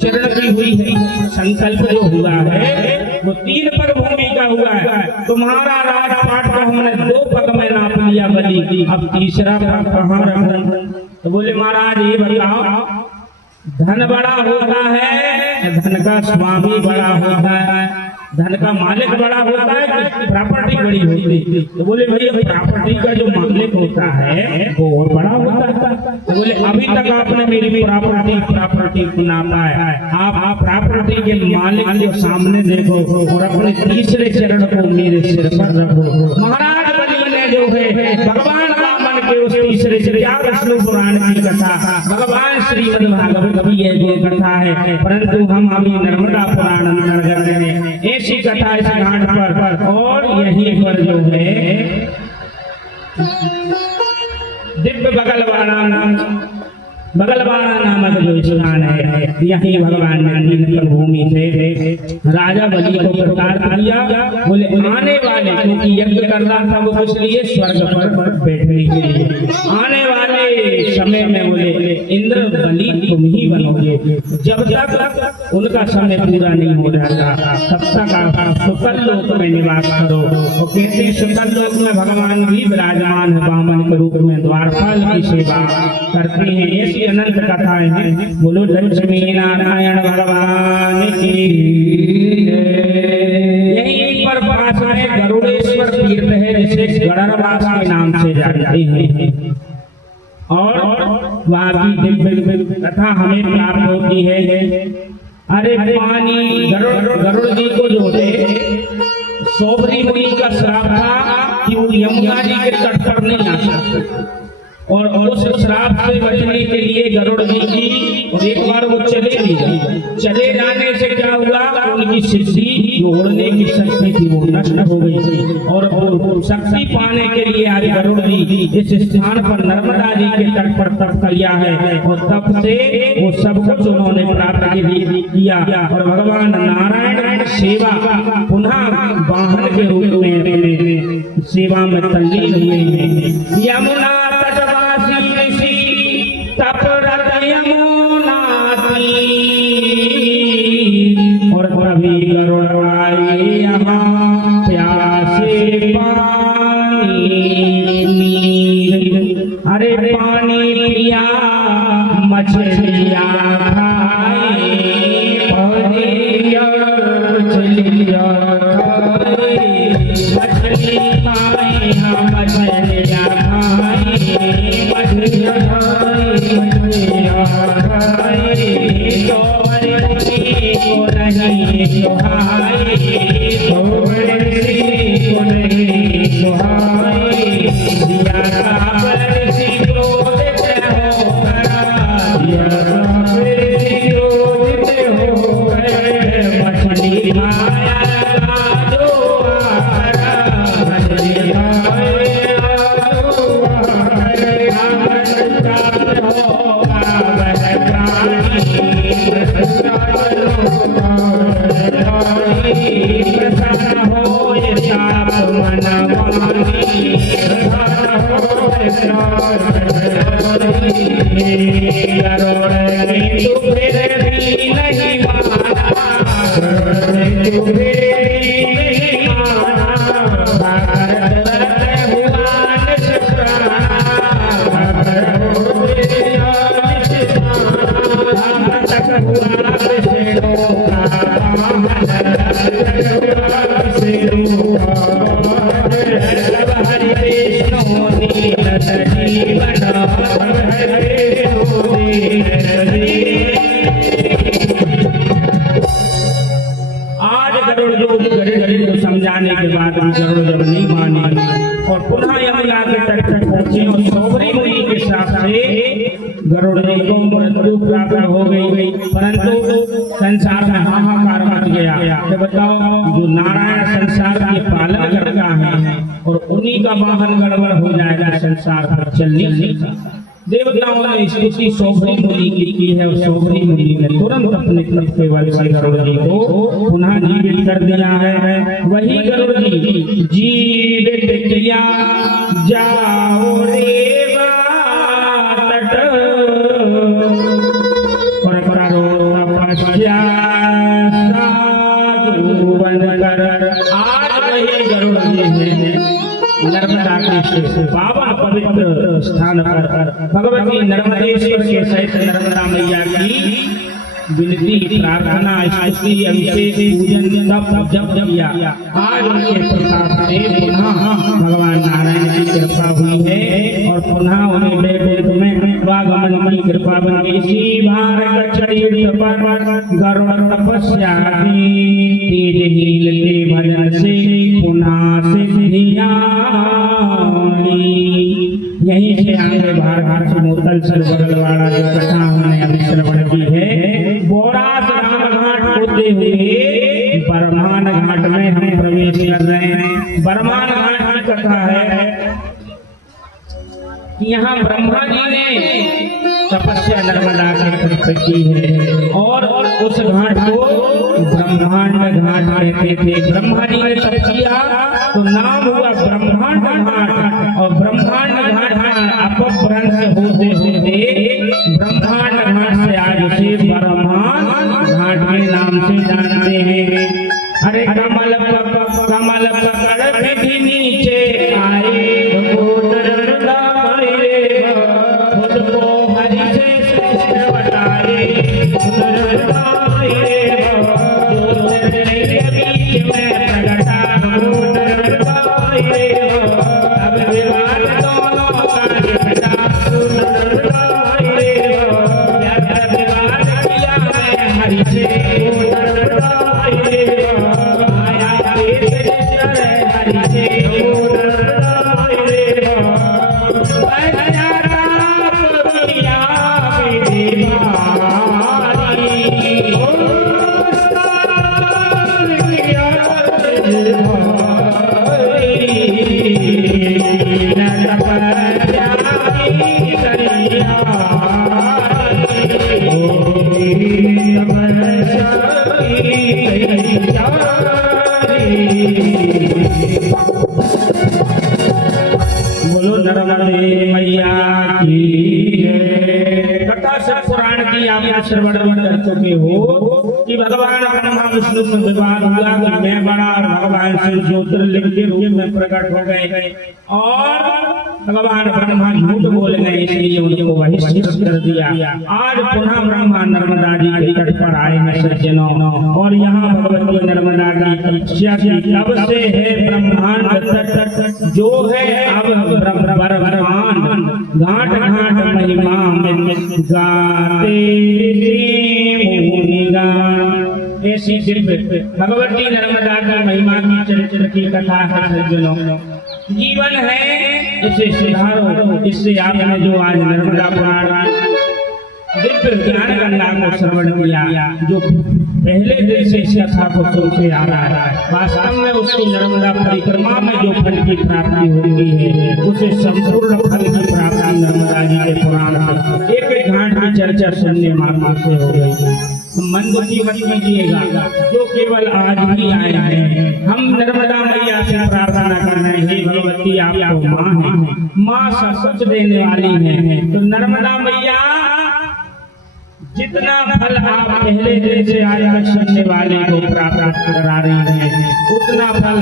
चरण की हुई है, संकल्प जो हुआ है वो 3 पग भूमि का हुआ है। तुम्हारा राजपाट को हमने 2 पग में नाप लिया बलि की, अब तीसरा पग कहाँ रखा? तो बोले महाराज ये बताओ धन बड़ा होता है, धन का स्वामी बड़ा होता है, धन का मालिक बड़ा होता है कि प्रॉपर्टी बड़ी होती है? तो बोले भैया प्रॉपर्टी का जो मालिक होता है वो और बड़ा होता है। बोले अभी तक आपने मेरी प्रॉपर्टी ना पाए, आप प्रॉपर्टी के मालिक के सामने देखो और अपने तीसरे चरण को मेरे सिर पर रखो। महाराज बलि ने जो है भगवान रामन के उस तीसरे चरण, विष्णु पुराण की कथा, भगवान श्रीमद् भागवत की ये कथा है, परंतु हम अभी नर्मदा पुराण अंतर्गत हैं। ऐसी कथा इस घाट पर और यहीं पर जो है दिव्य बगलवाड़ा नामक जो स्थान है, यही भगवान ने नीलकंठ भूमि से राजा बलि को प्रताड़ित किया। बोले आने वाले, क्योंकि यज्ञ करना था वो इसलिए स्वर्ग पर बैठने के लिए, आने वाले समय में बोले इंद्र बलि तुम ही बनोगे। जब तक उनका समय पूरा नहीं हो जाता तब तक आप सुकल लोक में निवास करो। और कहते सुकल लोक में भगवान भी विराजमान है, वामन के रूप में द्वारपाल की सेवा करते हैं। ऐसी अनंत कथाएं हैं। बोलो लक्ष्मी नारायण भगवान की। यहीं पर पास में गरुड़ेश्वर तीर्थ है, जिसे गणरवास के नाम से जानते हैं, और वहाँ की दिव्य कथा हमें प्राप्त होती है। अरे पानी गरुड़ जी को जो है सोबरी मुनि का श्राप था कि वो यमुना जी के तट पर नहीं आ सकते, और उस श्राप से बचने के लिए गरुड़ जी की, और एक बार वो चले भी गए। चले जाने से क्या हुआ, उनकी सिद्धि जो उड़ने की शक्ति थी वो नष्ट हो गई, और शक्ति पाने के लिए आज गरुड़ जी इस स्थान पर नर्मदा जी के तट पर तप किया है, और तब से वो सब कुछ उन्होंने प्राप्त किया, और भगवान नारायण सेवा पुनः वाहन के रूप में सेवा में तल्लीन हुए हैं। यमुना तपरत यमुना और कभी गरुड़ आए यहाँ प्यासे पानी। अरे पानी पिया मछलियाँ खाए, मछलियाँ खाए, मछली खाए हम मछलियाँ खाए, मछलियाँ समझाने के बाद गरुड़ जब नहीं माने और पुनः यमुना के तट तक पहुंचे और सोबरी मुनि के श्राप से गरुड़ जी को मृत्यु प्राप्त हो गई। परंतु संसार में हाहाकार मच गया। तो बताओ, जो नारायण संसार के पालन करता है और उन्हीं का वाहन गड़बड़ हो जाएगा, संसार पर चल नहीं सकता। देवताओं ने स्तुति सोबरी मुनि की है, और सोबरी मुनि ने तुरंत अपने तप के बल से गरुड़ जी को पुनः जीवित कर दिया है। वही गरुड़ जी जीवित किया जाओ रेवा तट और करो तपस्या साधु बनकर। आज वही गरुड़ जी है नर्मदा के पावन पवित्र स्थान पर भगवती नर्मदेश्वर के सहित नर्मदा मैया की विनती प्रार्थना स्तुति अभिषेक पूजन तब जब किया। आज उनके प्रसाद से पुनः भगवान नारायण की कृपा हुई है और पुनः उन्हें बेटे में मन की कृपा बनी इसी भार कचड़ी पर गरुड़ तपस्या तेज हील के भजन से पुनः सिद्धियां। यहीं से आगे भार से मोतल सर बगलवाड़ा जो कथा हमने अभी श्रवण की है, बोरास राम घाट होते हुए बरमान घाट में हम प्रवेश कर रहे हैं। बरमान घाट की कथा है कि यहाँ ब्रह्मा जी ने तपस्या नर्मदा के तट की है और उस घाट को ब्रह्मांड घाट कहते थे। ब्रह्मा जी ने तप किया तो नाम हुआ ब्रह्मांड घाट, और ब्रह्मांड घाट अपभ्रंश होते होते ब्रह्मांड घाट से आज उसे बरमान घाट के नाम से जानते हैं। अरे कमल पकड़ विधि नीचे आए, खुद को हरि से श्रेष्ठ बताए, अब विवाद दोनों का निपटा, विवाद किया मैं हरि से बोलो नर्मदे मैया की जय। कथा से पुराण की आप श्रवण कर चुके हो कि भगवान ब्रह्मा विष्णु में विवाद हुआ कि मैं बड़ा और भगवान शिव ज्योतिर्लिंग के रूप में प्रकट हो गए और भगवान ब्रह्मा झूठ बोल गए, इसलिए उनको वही शिक्षा कर दिया। आज पुनः ब्रह्मा नर्मदा जी के तट पर आए हैं सज्जनों, और यहाँ भगवती नर्मदा की इच्छा की तब से है ब्रह्मांड तट जो है अब ब्रह्मांड घाट घाट महिमा में गाते मुनिगान। ऐसी दिव्य भगवती नर्मदा की महिमा की चरित्र की कथा है सज्जनों। जीवन है इसे सुधारो, इससे आपने जो आज नर्मदा पुराण दिव्य ज्ञान गंगा को श्रवण किया, जो पहले दिन से इस कथा को सुनते आ रहा है, वास्तव में उसकी नर्मदा परिक्रमा में जो फल की प्राप्ति होती है उसे संपूर्ण फल की प्राप्ति नर्मदा जी के पुराण से एक एक घाट की चर्चा सुनने मात्र से हो गई। मन बुद्धि मत कीजिएगा, जो केवल आज ही आए हैं, हम नर्मदा मैया से प्रार्थना कर रहे हैं, भगवती आपको माँ है, माँ सब कुछ देने वाली है। तो नर्मदा मैया जितना फल आप पहले दिन से आज तक सुनने वाले को प्राप्त करा रही हैं, उतना फल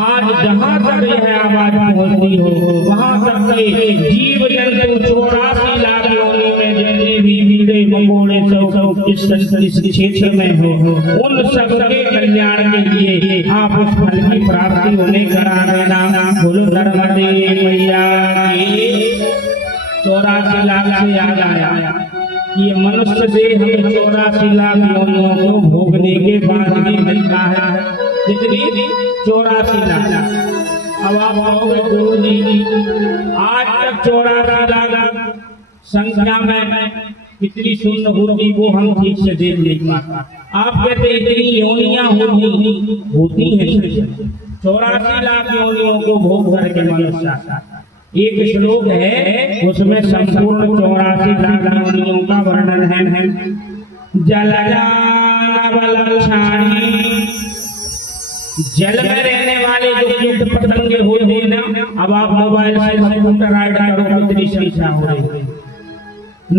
आज जहाँ तक यह आवाज पहुँचती हो वहाँ तक के जीव जंतु 84 लाख योनि में जितने भी कीड़े मकोड़े सब इस क्षेत्र में हो, उन सबके कल्याण के लिए आप उस फल की प्राप्ति उन्हें करा देना। बोलो नर्मदे मैया की। 84 लाख से याद आया, ये मनुष्य देह हमें 84 लाख योनियों को भोगने के बाद भी मिलता है। कितनी? 84 लाख। अब आप कहोगे गुरु जी आज तक 84 लाख संख्या में कितनी शून्य होती वो हम ठीक से देख नहीं पाता। आप कहते इतनी योनियां होती हैं, 84 लाख योनियों को भोग करके मनुष्य। एक श्लोक है उसमें संपूर्ण 84 लाख योनियों का वर्णन है। जलजालवलक्षाणी, जल में रहने वाले जो कीट पतंगे होते हैं ना, अब आप मोबाइल से कंप्यूटर राइड करो कितनी संख्या हो रही है।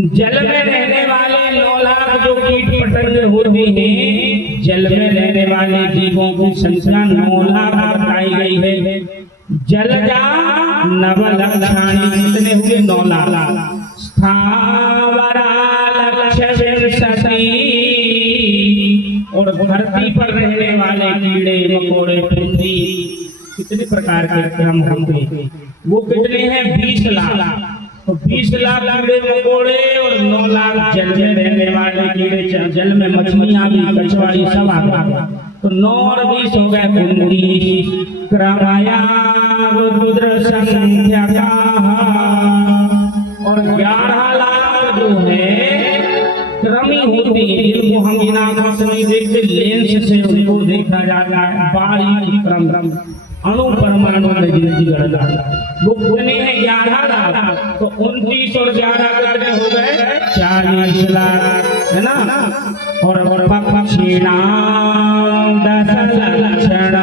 जल में रहने वाले 9 लाख जो कीट पतंगे होते हैं, जल में रहने वाले जीवों की संख्या 9 लाख बताई गई है। जलजा नवलक्षाणी कितने हुए? 9 लाख। स्थावरा लक्ष्यविंशति, और धरती पर रहने वाले कीड़े मकोड़े पृथ्वी कितने प्रकार के हम होंगे, वो कितने हैं? 20 लाख। तो 20 लाख कीड़े मकोड़े और 9 लाख जल में रहने वाले कीड़े, जल में मछलियां भी, कछुआड़ी सब आ गए। तो 9 और 20 हो गए 19। क्रमया रुद्र संख्या और 11 लाख जो है क्रमी होती है, जिनको हम इन आंखों से नहीं देखते, लेंस से उनको देखा जाता है। बारीक क्रम अणु परमाणु में गिनती करना, वो कितने हैं 11 लाख। तो 29 और 11 कितने हो गए 40 लाख, है ना। और पक्षीणाम 10 लक्षण,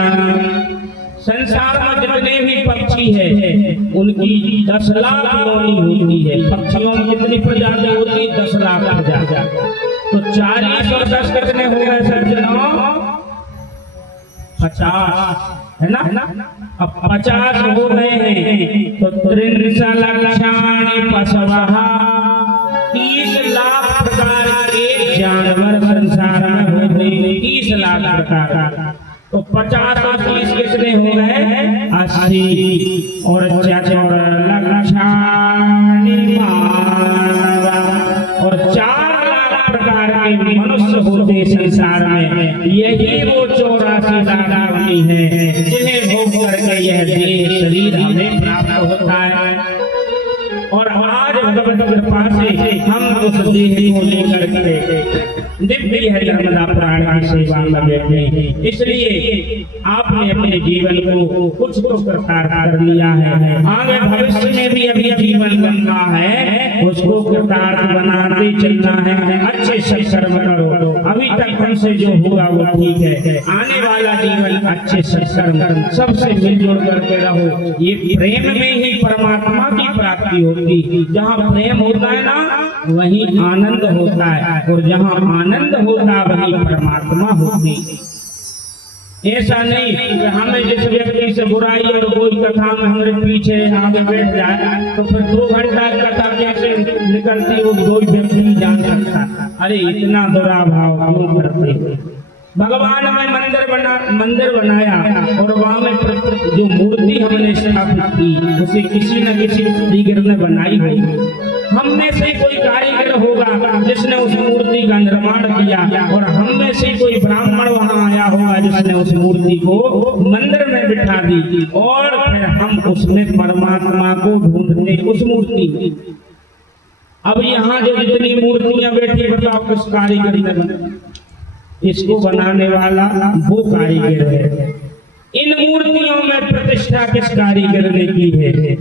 संसार में जितने भी पक्षी है उनकी 10 लाख योनि होती है। पक्षियों में कितनी प्रजाति होती है 10 लाख प्रजाति। तो 40 और 10 कितने हो गए सज्जनों 50, है ना। अब 50 हो गए हैं तो 30 लक्षाणि पशवः, 30 लाख प्रकार के जानवर संसार में होते हैं, 30 लाख प्रकार। तो 50 और 30 कितने हो गए 80। और 4 लक्षाणि मानव, और 4 लाख प्रकार के मनुष्य होते संसार में। यही वो 84 लाख प्राणी है जिन्हें भोग करके यह देह शरीर हमें प्राप्त होता है। और आज भगवत कृपा से हम उस देह को लेकर के दिव्य है नर्मदा प्राण की सेवा में बैठे। इसलिए आपने अपने जीवन को कुछ तो कृतार्थ कर लिया है, आगे भविष्य में भी अभी जीवन बनना है, उसको कृतार्थ बनाते चलना है। अच्छे सत्कर्म करो, अभी तक हमसे जो हुआ वो ठीक है, आने वाला जीवन अच्छे सत्कर्म सबसे मिलजुल करके रहो। ये प्रेम में ही परमात्मा की प्राप्ति होती। जहाँ प्रेम होता है ना वहीं आनंद होता है, और जहाँ आनंद होता वहीं परमात्मा होती। ऐसा नहीं कि हमें जिस व्यक्ति से बुराई और कोई कथा में हमारे पीछे आगे बैठ जाए तो फिर 2 घंटा कथा कैसे निकलती वो कोई व्यक्ति नहीं जान सकता। अरे इतना बुरा भाव क्यों करते। भगवान ने मंदिर बनाया और वहाँ में जो मूर्ति हमने स्थापित की उसे किसी न किसी कारीगर ने बनाई होगी। हम में से कोई कारीगर होगा जिसने उस मूर्ति का निर्माण किया, और हम में से कोई ब्राह्मण वहाँ आया होगा जिसने उस मूर्ति को मंदिर में बिठा दी, और फिर हम उसमें परमात्मा को ढूंढते उस मूर्ति। अब यहाँ जो जितनी मूर्तियां बैठी बताओ किस कारीगर ने बनाई? इसको बनाने वाला वो कारीगर है। इन मूर्तियों में प्रतिष्ठा किस कारीगर ने की है?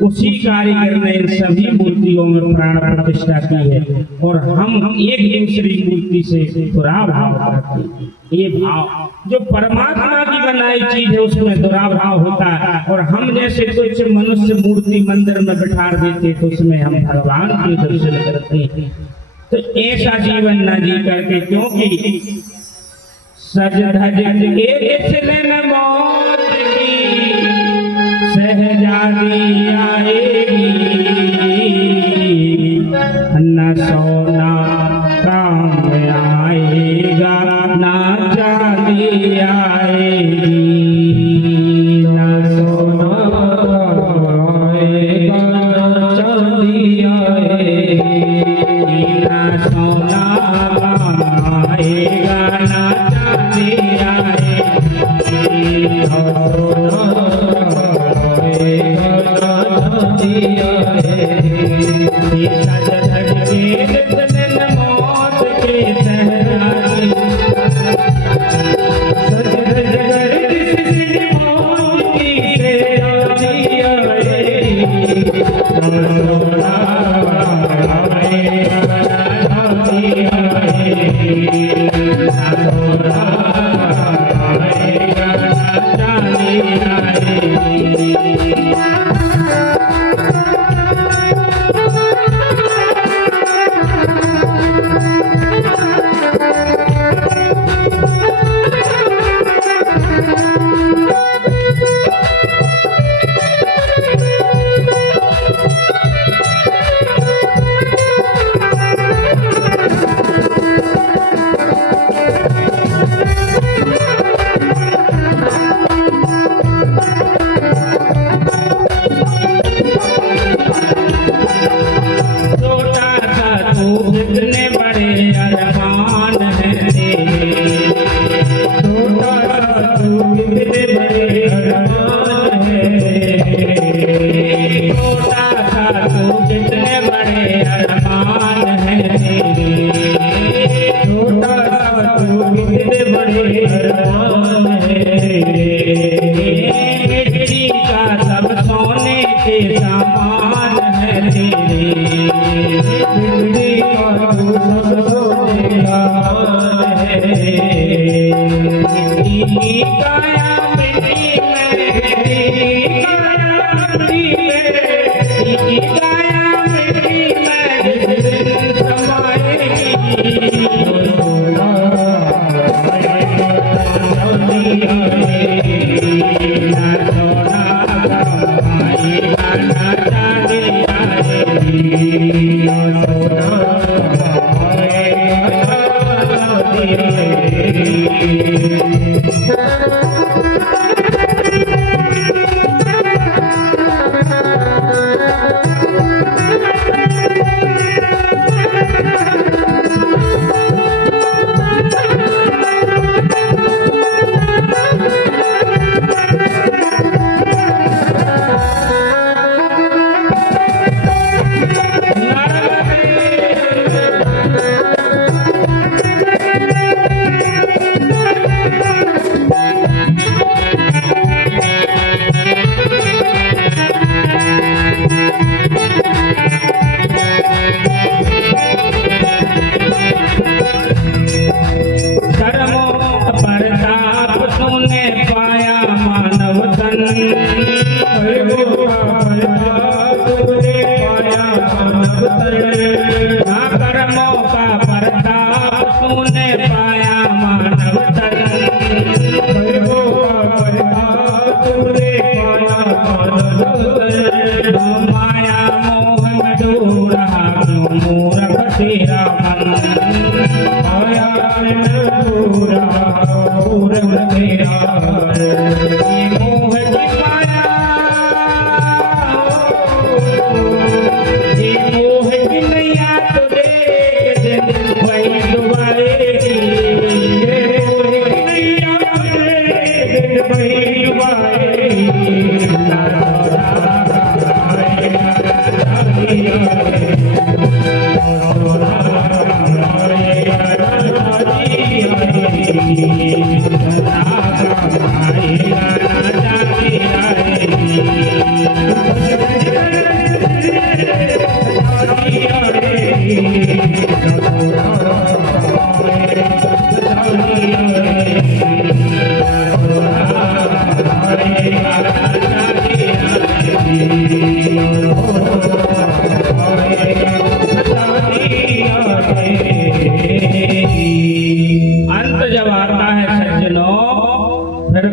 उसी कारीगर ने इन सभी मूर्तियों में प्राण प्रतिष्ठा की है। और हम एक दूसरी मूर्ति से दुराभाव करते हैं। ये भाव जो परमात्मा की बनाई चीज है उसमें दुराभाव होता है, और हम जैसे कुछ मनुष्य मूर्ति मंदिर में बिठा देते तो उसमें हम भगवान के दर्शन करते हैं। तो ऐसा जीवन न जी करके, क्योंकि सज धज के इसने मौत की सहजादी आएगी, न सोना काम आएगा न चांदी आएगी, न सोना आएगा न चांदी आएगी, न सोना आएगा न चांदी आएगी,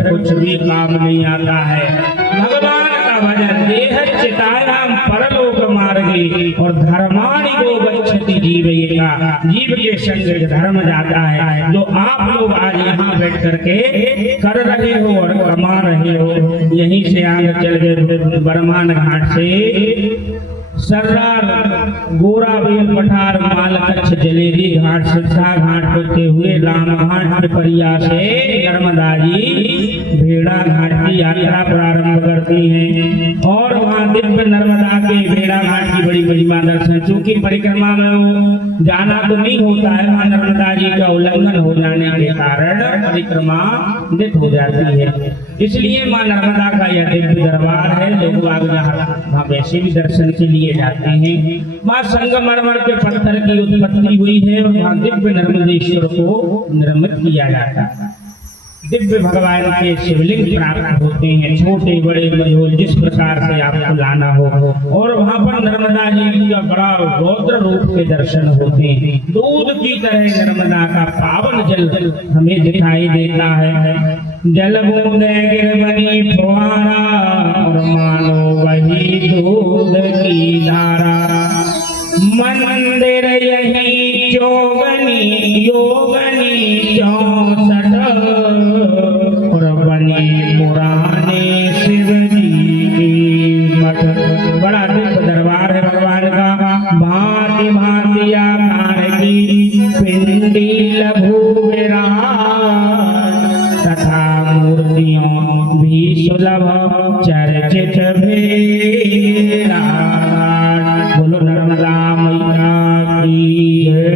कुछ भी काम नहीं आता है। भगवान का भजन देह चितायाम परलोक मार्गे और धर्माणि को गच्छति जीवयेका, जीव के संग धर्म जाता है। जो आप लोग आज यहाँ बैठ करके कर रहे हो और कमा रहे हो, यहीं से आगे चल गए बरमान घाट से सर्रार गोरा बेल पठार माल कच्छ जलेरी घाट सिद्धा घाट होते हुए राम घाट परिया से नर्मदा जी भेड़ा घाट की यात्रा प्रारंभ करती हैं और वहाँ दिव्य नर्मदा के भेड़ा घाट की बड़ी महिमा दर्शन, चूंकि परिक्रमा में जाना तो नहीं होता है, वहाँ नर्मदा जी का उल्लंघन हो जाने के कारण परिक्रमा नित हो जाती है। इसलिए माँ नर्मदा का यह दिव्य दरबार है। लोग वहाँ वैसे भी दर्शन के लिए जाते हैं। वहाँ संगमरमर के पत्थर की उत्पत्ति हुई है और वहाँ दिव्य नर्मदेश्वर को निर्मित किया जाता है। दिव्य भगवान के शिवलिंग प्राप्त होते हैं, छोटे बड़े मझोल जिस प्रकार से आपको लाना हो, और वहाँ पर नर्मदा जी का बड़ा रौद्र रूप के दर्शन होते हैं। दूध की तरह नर्मदा का पावन जल हमें दिखाई देता है। जल बूंदे गिर बनी फुहारा और मानो वही दूध की धारा, मंदिर यही जोगनी योगनी 64 और बने पुराने शिव जी की मठ। बड़ा दिव्य दरबार है भगवान का। भांति भांति आकार की पिंडी लघु विराट तथा मूर्तियों भी सुलभ चर्चित भेड़ा। बोलो नर्मदा मैया की जय।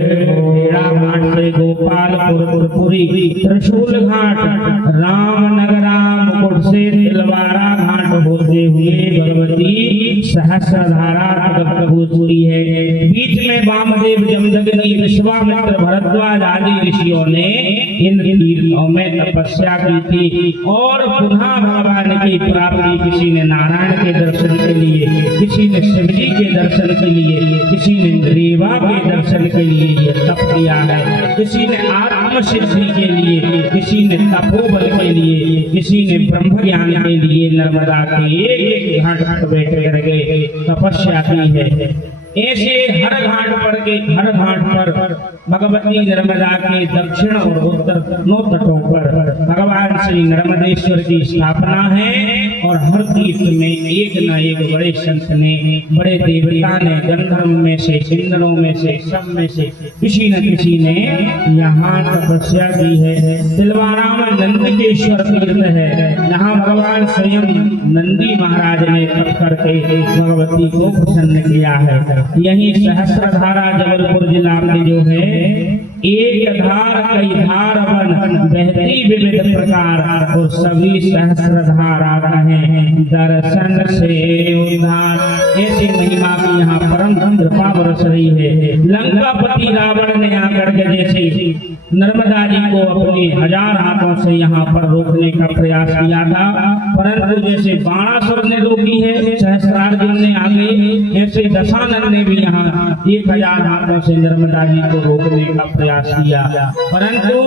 भेड़ा घाट से गोपालपुरी त्रिशूल घाट रामनगरा मुकुट से तिलवारा घाट होते हुए भगवती सहस्रधारा तक पहुंचती है। बीच में वामदेव जमदग्नि विश्वामित्र भरद्वाज आदि ऋषियों ने इन तीर्थों में तपस्या की थी और पुनः भगवान की प्राप्ति किसी ने नारायण के दर्शन के लिए, किसी ने शिव जी के दर्शन के लिए, किसी ने रेवा के दर्शन के लिए ये तप किया है, किसी ने आत्म सिद्धि के लिए, किसी ने तपोबल के लिए, किसी ने ब्रह्म ज्ञान के लिए नर्मदा के एक घाट पर बैठ करके तपस्या की है। ऐसे हर घाट पर भगवती नर्मदा के दक्षिण और उत्तर दोनों तटों पर भगवान श्री नर्मदेश्वर की स्थापना है और हर तीर्थ में एक न एक बड़े संत ने, बड़े देवता ने, गंधर्व में से, किन्नरों में से, सब में से किसी न किसी ने यहाँ तपस्या की है। तिलवारा में नंदकेश्वर तीर्थ है, यहाँ भगवान स्वयं नंदी महाराज ने तप करके भगवती को प्रसन्न किया है। यही सहस्त्रधारा जबलपुर जिला में जो है, एक धार कई धार बन बहती विविध प्रकार और सभी सहस्त्रधारा कहें दर्शन से उद्धार। ऐसी महिमा की यहाँ परम कृपा बरस रही है। लंकापति रावण ने आकर के जैसे नर्मदा जी को अपने 1000 हाथों से यहाँ पर रोकने का प्रयास किया था, परंतु जैसे बाणासुर ने रोकी है, सहस्त्रार्जुन ने आगे, ऐसे दशानन ने भी यहाँ 1000 हाथों से नर्मदा जी को रोकने का प्रयास किया, परंतु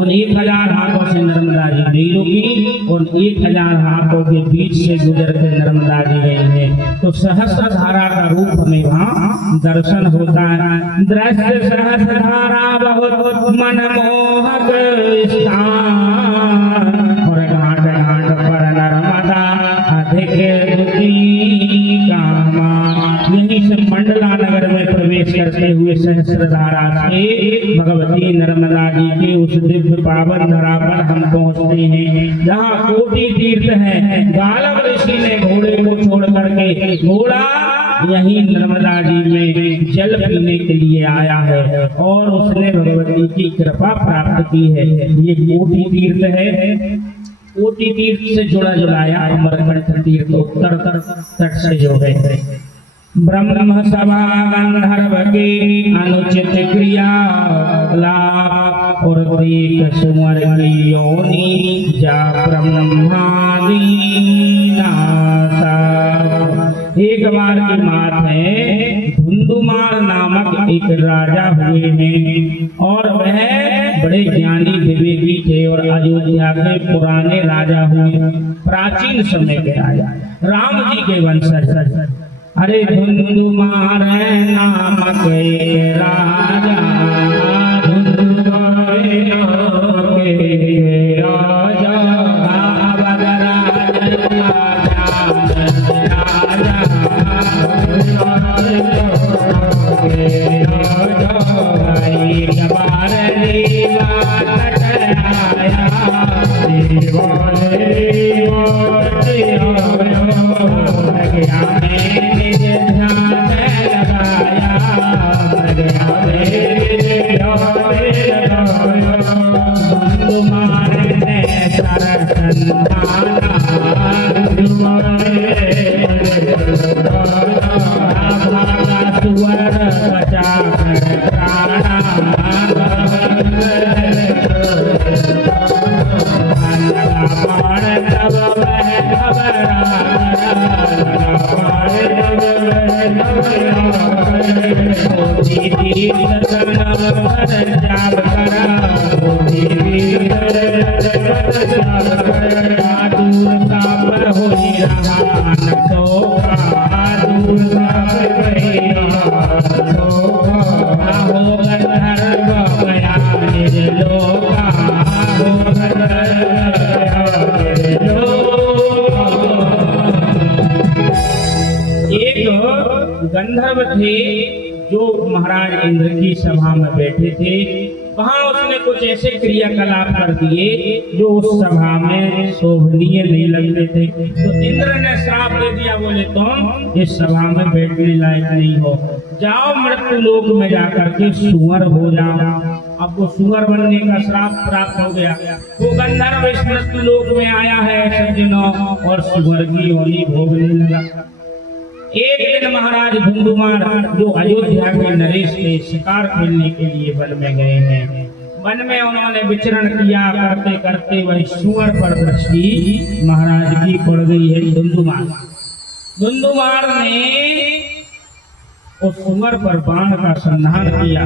उन 1000 हाथों से नर्मदा जी नहीं रोकी। उन 1000 हाथों के बीच से गुजर के नर्मदा जी गई है। तो सहस्त्रधारा का रूप हमें वहाँ दर्शन होता है। दृश्य सहस्त्रधारा बहुत मनमोहक स्थान और घाट घाट पर नर्मदा अधिक दुखी कामा। यहीं से मंडला नगर में प्रवेश करते हुए सहस्त्रधारा से भगवती नर्मदा जी के उस दिव्य पावन धरा पर हम पहुँचते हैं जहाँ कोटि तीर्थ है। गालव ऋषि ने घोड़े को छोड़ करके, घोड़ा यहीं नर्मदा जी में जल पीने के लिए आया है और उसने भगवती की कृपा प्राप्त की है। ये कोटि तीर्थ है। कोटि तीर्थ से जुड़ा जुड़ाया अमरकंठ तीर्थ उत्तर तट से जो है। ब्रह्म सभा गंधर्व के अनुचित क्रिया लाभ और देख सुमर की योनि जा ब्रह्मादि नासा। एक बार की बात है, धुंधुमार नामक एक राजा हुए हैं और वह बड़े ज्ञानी विवेकी थे और अयोध्या के पुराने राजा हुए, प्राचीन समय के राजा, राम जी के वंशज। अरे धुंधुमार नामक एक राजा, धुंधुमार के राजा, गंधर्व थे जो महाराज इंद्र की सभा में बैठे थे। वहां उसने कुछ ऐसे क्रियाकलाप कर दिए जो उस सभा में शोभनीय नहीं लगते थे। तो इंद्र ने श्राप दे दिया, बोले तुम इस सभा में बैठने लायक नहीं हो, जाओ मृत्यु लोक में जाकर के सुअर हो जाओ। अब वो सुअर बनने का श्राप प्राप्त हो गया। वो गंधर्व इस मृत्यु लोक में आया है सज्जनों और सुअर की योनि भोगने लगा। एक दिन महाराज धुंधुमार जो अयोध्या के नरेश के शिकार खेलने के लिए वन में गए हैं, वन में उन्होंने विचरण किया, करते करते वही सुअर पर दृष्टि महाराज की पड़ गई है। धुंधुमार ने उस सुअर पर बाण का संधान किया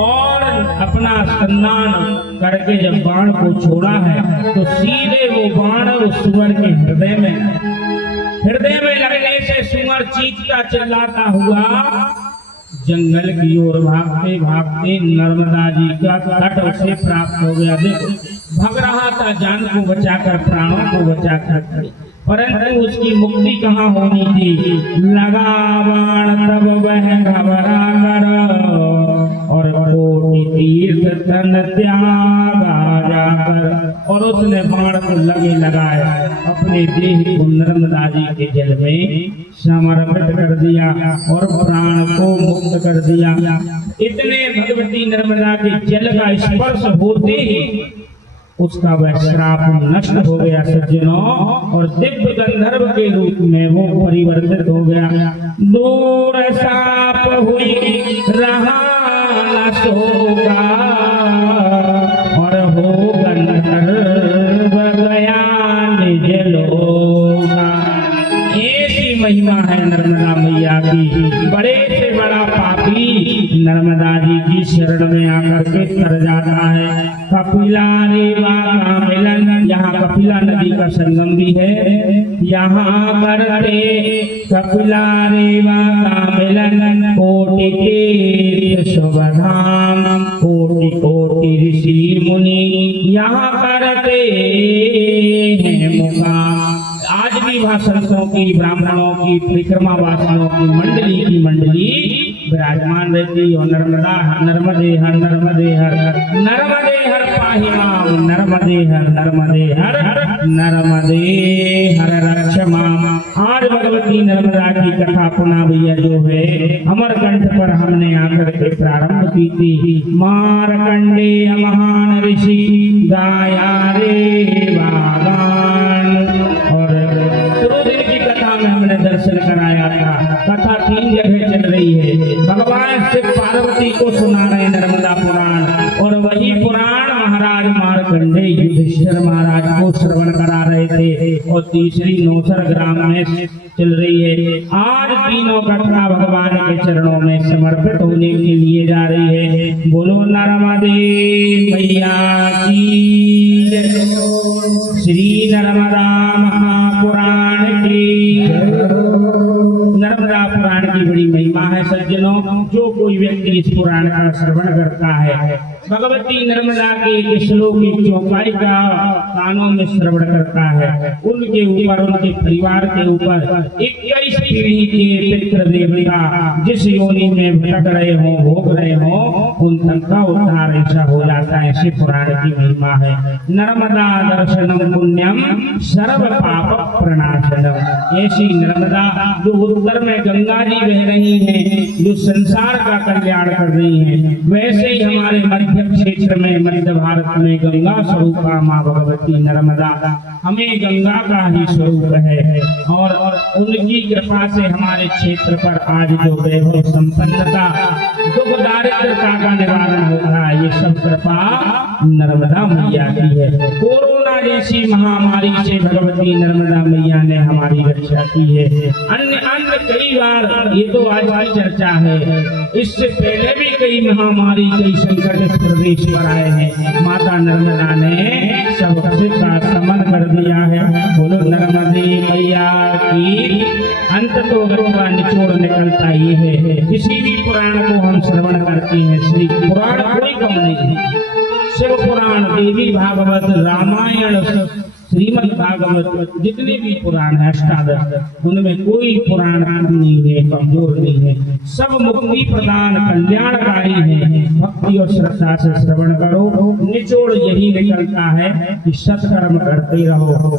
और अपना संधान करके जब बाण को छोड़ा है तो सीधे वो बाण उस सुअर के हृदय में लगने से सुअर चीखता चिल्लाता हुआ जंगल की ओर भागते भागते नर्मदा जी का तट उसे प्राप्त हो गया। देखो, भाग रहा था जान को बचाकर, प्राणों को बचाकर, परंतु उसकी मुक्ति कहाँ होनी थी। लगा बाण तब वह घबरा कर और कोटि तीर्थ तन त्यागा जाकर, और उसने बाण को लगे लगाया अपने देह को नर्मदा जी के जल में समर्पित कर दिया और प्राण को मुक्त कर दिया। इतने भगवती नर्मदा के जल का स्पर्श होते ही उसका वह श्राप नष्ट हो गया सज्जनों, और दिव्य गंधर्व के रूप में वो परिवर्तित हो गया। दूर साप हुई रहा न सोगा और हो गंधर्व गया निज लोका। ऐसी महिमा है नर्मदा मैया की। बड़े से बड़ा पापी नर्मदा जी की शरण में आकर के तर जाता है। कपिला रेवा का मिलन, यहाँ कपिला नदी का संगम भी है, यहाँ करते कपिला रेवा का मिलन, कोटि तीर्थ शुभधाम, कोटि कोटि ऋषि मुनि यहाँ करते हैं मुकाम। आज भी वहाँ संतों की, ब्राह्मणों की, परिक्रमा वासियों की मंडली विराजमान रहती। और नर्मदा नर्मदे हर नर्मदे हर नर्मदे हर पाहि माम, नर्मदे हर नर्मदे हर रक्ष माम। आज भगवती नर्मदा की कथा पुनः भैया जो है अमरकंठ पर हमने आकर के प्रारंभ की थी। मार्कंडेय महान ऋषि गाया रे बागान, और शुरू दिन की कथा में हमने दर्शन कराया था। कथा 3 जगह चल रही है। भगवान शिव पार्वती को सुना रहे नर्मदा पुराण, और वही पुराण महाराज मार्कंडेय युधिष्ठिर महाराज को श्रवण करा रहे थे, और तीसरी नौसर ग्राम में चल रही है। आज तीनों कथा भगवान के चरणों में समर्पित होने के लिए जा रही है। बोलो नर्मदे मैया की जय। श्री नर्मदा महापुराण की। नर्मदा पुराण की बड़ी महिमा है सज्जनों। जो कोई व्यक्ति इस पुराण का श्रवण करता है, भगवती नर्मदा के एक श्लोक की चौपाई का कानों में श्रवण करता है, उनके ऊपर, उनके परिवार के ऊपर 21 पीढ़ी के पितृ देवता जिस योनि में भटक रहे हो, भोग रहे हो, उन तक का उद्धार ऐसा हो जाता है। ऐसे पुराण की महिमा है। नर्मदा दर्शनम पुण्यम सर्व पाप प्रणाशनम। ऐसी नर्मदा जो उत्तर में गंगा जी बह रही हैं, जो संसार का कल्याण कर रही हैं, वैसे ही हमारे मध्य क्षेत्र में, मध्य भारत में गंगा स्वरूपा माँ भगवती नर्मदा हमें गंगा का ही स्वरूप है। और उनकी कृपा से हमारे क्षेत्र पर आज जो वैभव संपन्नता, दुख दारिद्रता का निवारण होता है, ये सब कृपा नर्मदा मैया की है। कोरोना जैसी महामारी से भगवती नर्मदा मैया ने हमारी रक्षा की है। अन्य कई बार, ये तो आज की चर्चा है, इससे पहले भी कई महामारी, कई संकट इस प्रदेश पर आए हैं। माता नर्मदा ने सबका समन कर दिया है। बोलो नर्मदे मैया की। अंत तो गंगा निचोड़ निकलता ही है। किसी भी पुराण को हम श्रवण करते हैं, श्री पुराण कोई कम नहीं है। शिव पुराण, देवी भागवत, रामायण, श्रीमद् भागवत, जितने भी पुराण है अष्टादश, उनमें कोई पुराण नहीं है, कमजोर नहीं है। सब मुक्ति प्रदान, कल्याणकारी है। भक्ति और श्रद्धा से श्रवण करो। निचोड़ यही निकलता है कि सत्कर्म करते रहो,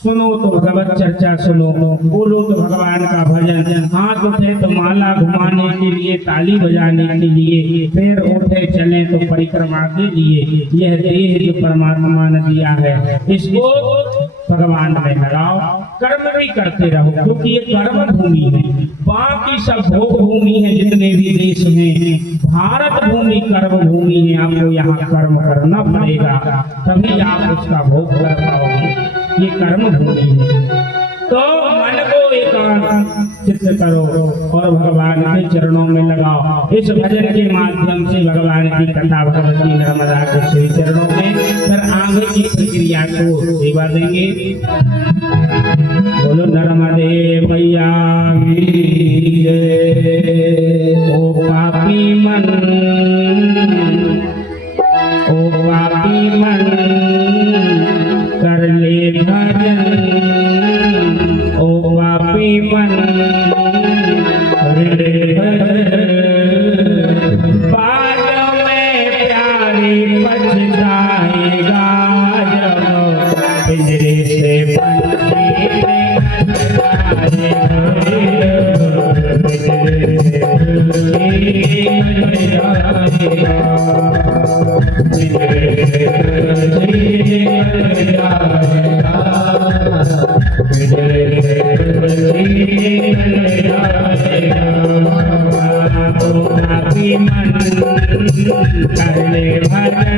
सुनो तो भगवत चर्चा सुनो, बोलो तो भगवान का भजन, हाथ उठे तो माला घुमाने के लिए, ताली बजाने के लिए, पैर उठे चले तो परिक्रमा के लिए। यह देह जो परमात्मा ने दिया है इसको भगवान में लगाओ, कर्म भी करते रहो, क्योंकि ये कर्म भूमि है। बाकी सब भोग भूमि है, जितने भी देश में भारत भूमि कर्म भूमि है। आपको यहाँ कर्म करना पड़ेगा, तभी आप उसका भोग कर पाओगे। ये कर्म भूमि है। तो मन को एकांत चित्त करो और भगवान के चरणों में लगाओ। इस भजन के माध्यम से भगवान की कथा भगवती नर्मदा के श्री चरणों में, फिर आगे की प्रक्रिया को सेवा देंगे। बोलो नर्मदे मैया की जय। ओ पापी मन, ओ पापी मन कर ले भजन, ओ पापी मन कर ले भजन। बाद में प्यारी पछताएगा जब पिंजरे से पंछी कर ले भजन,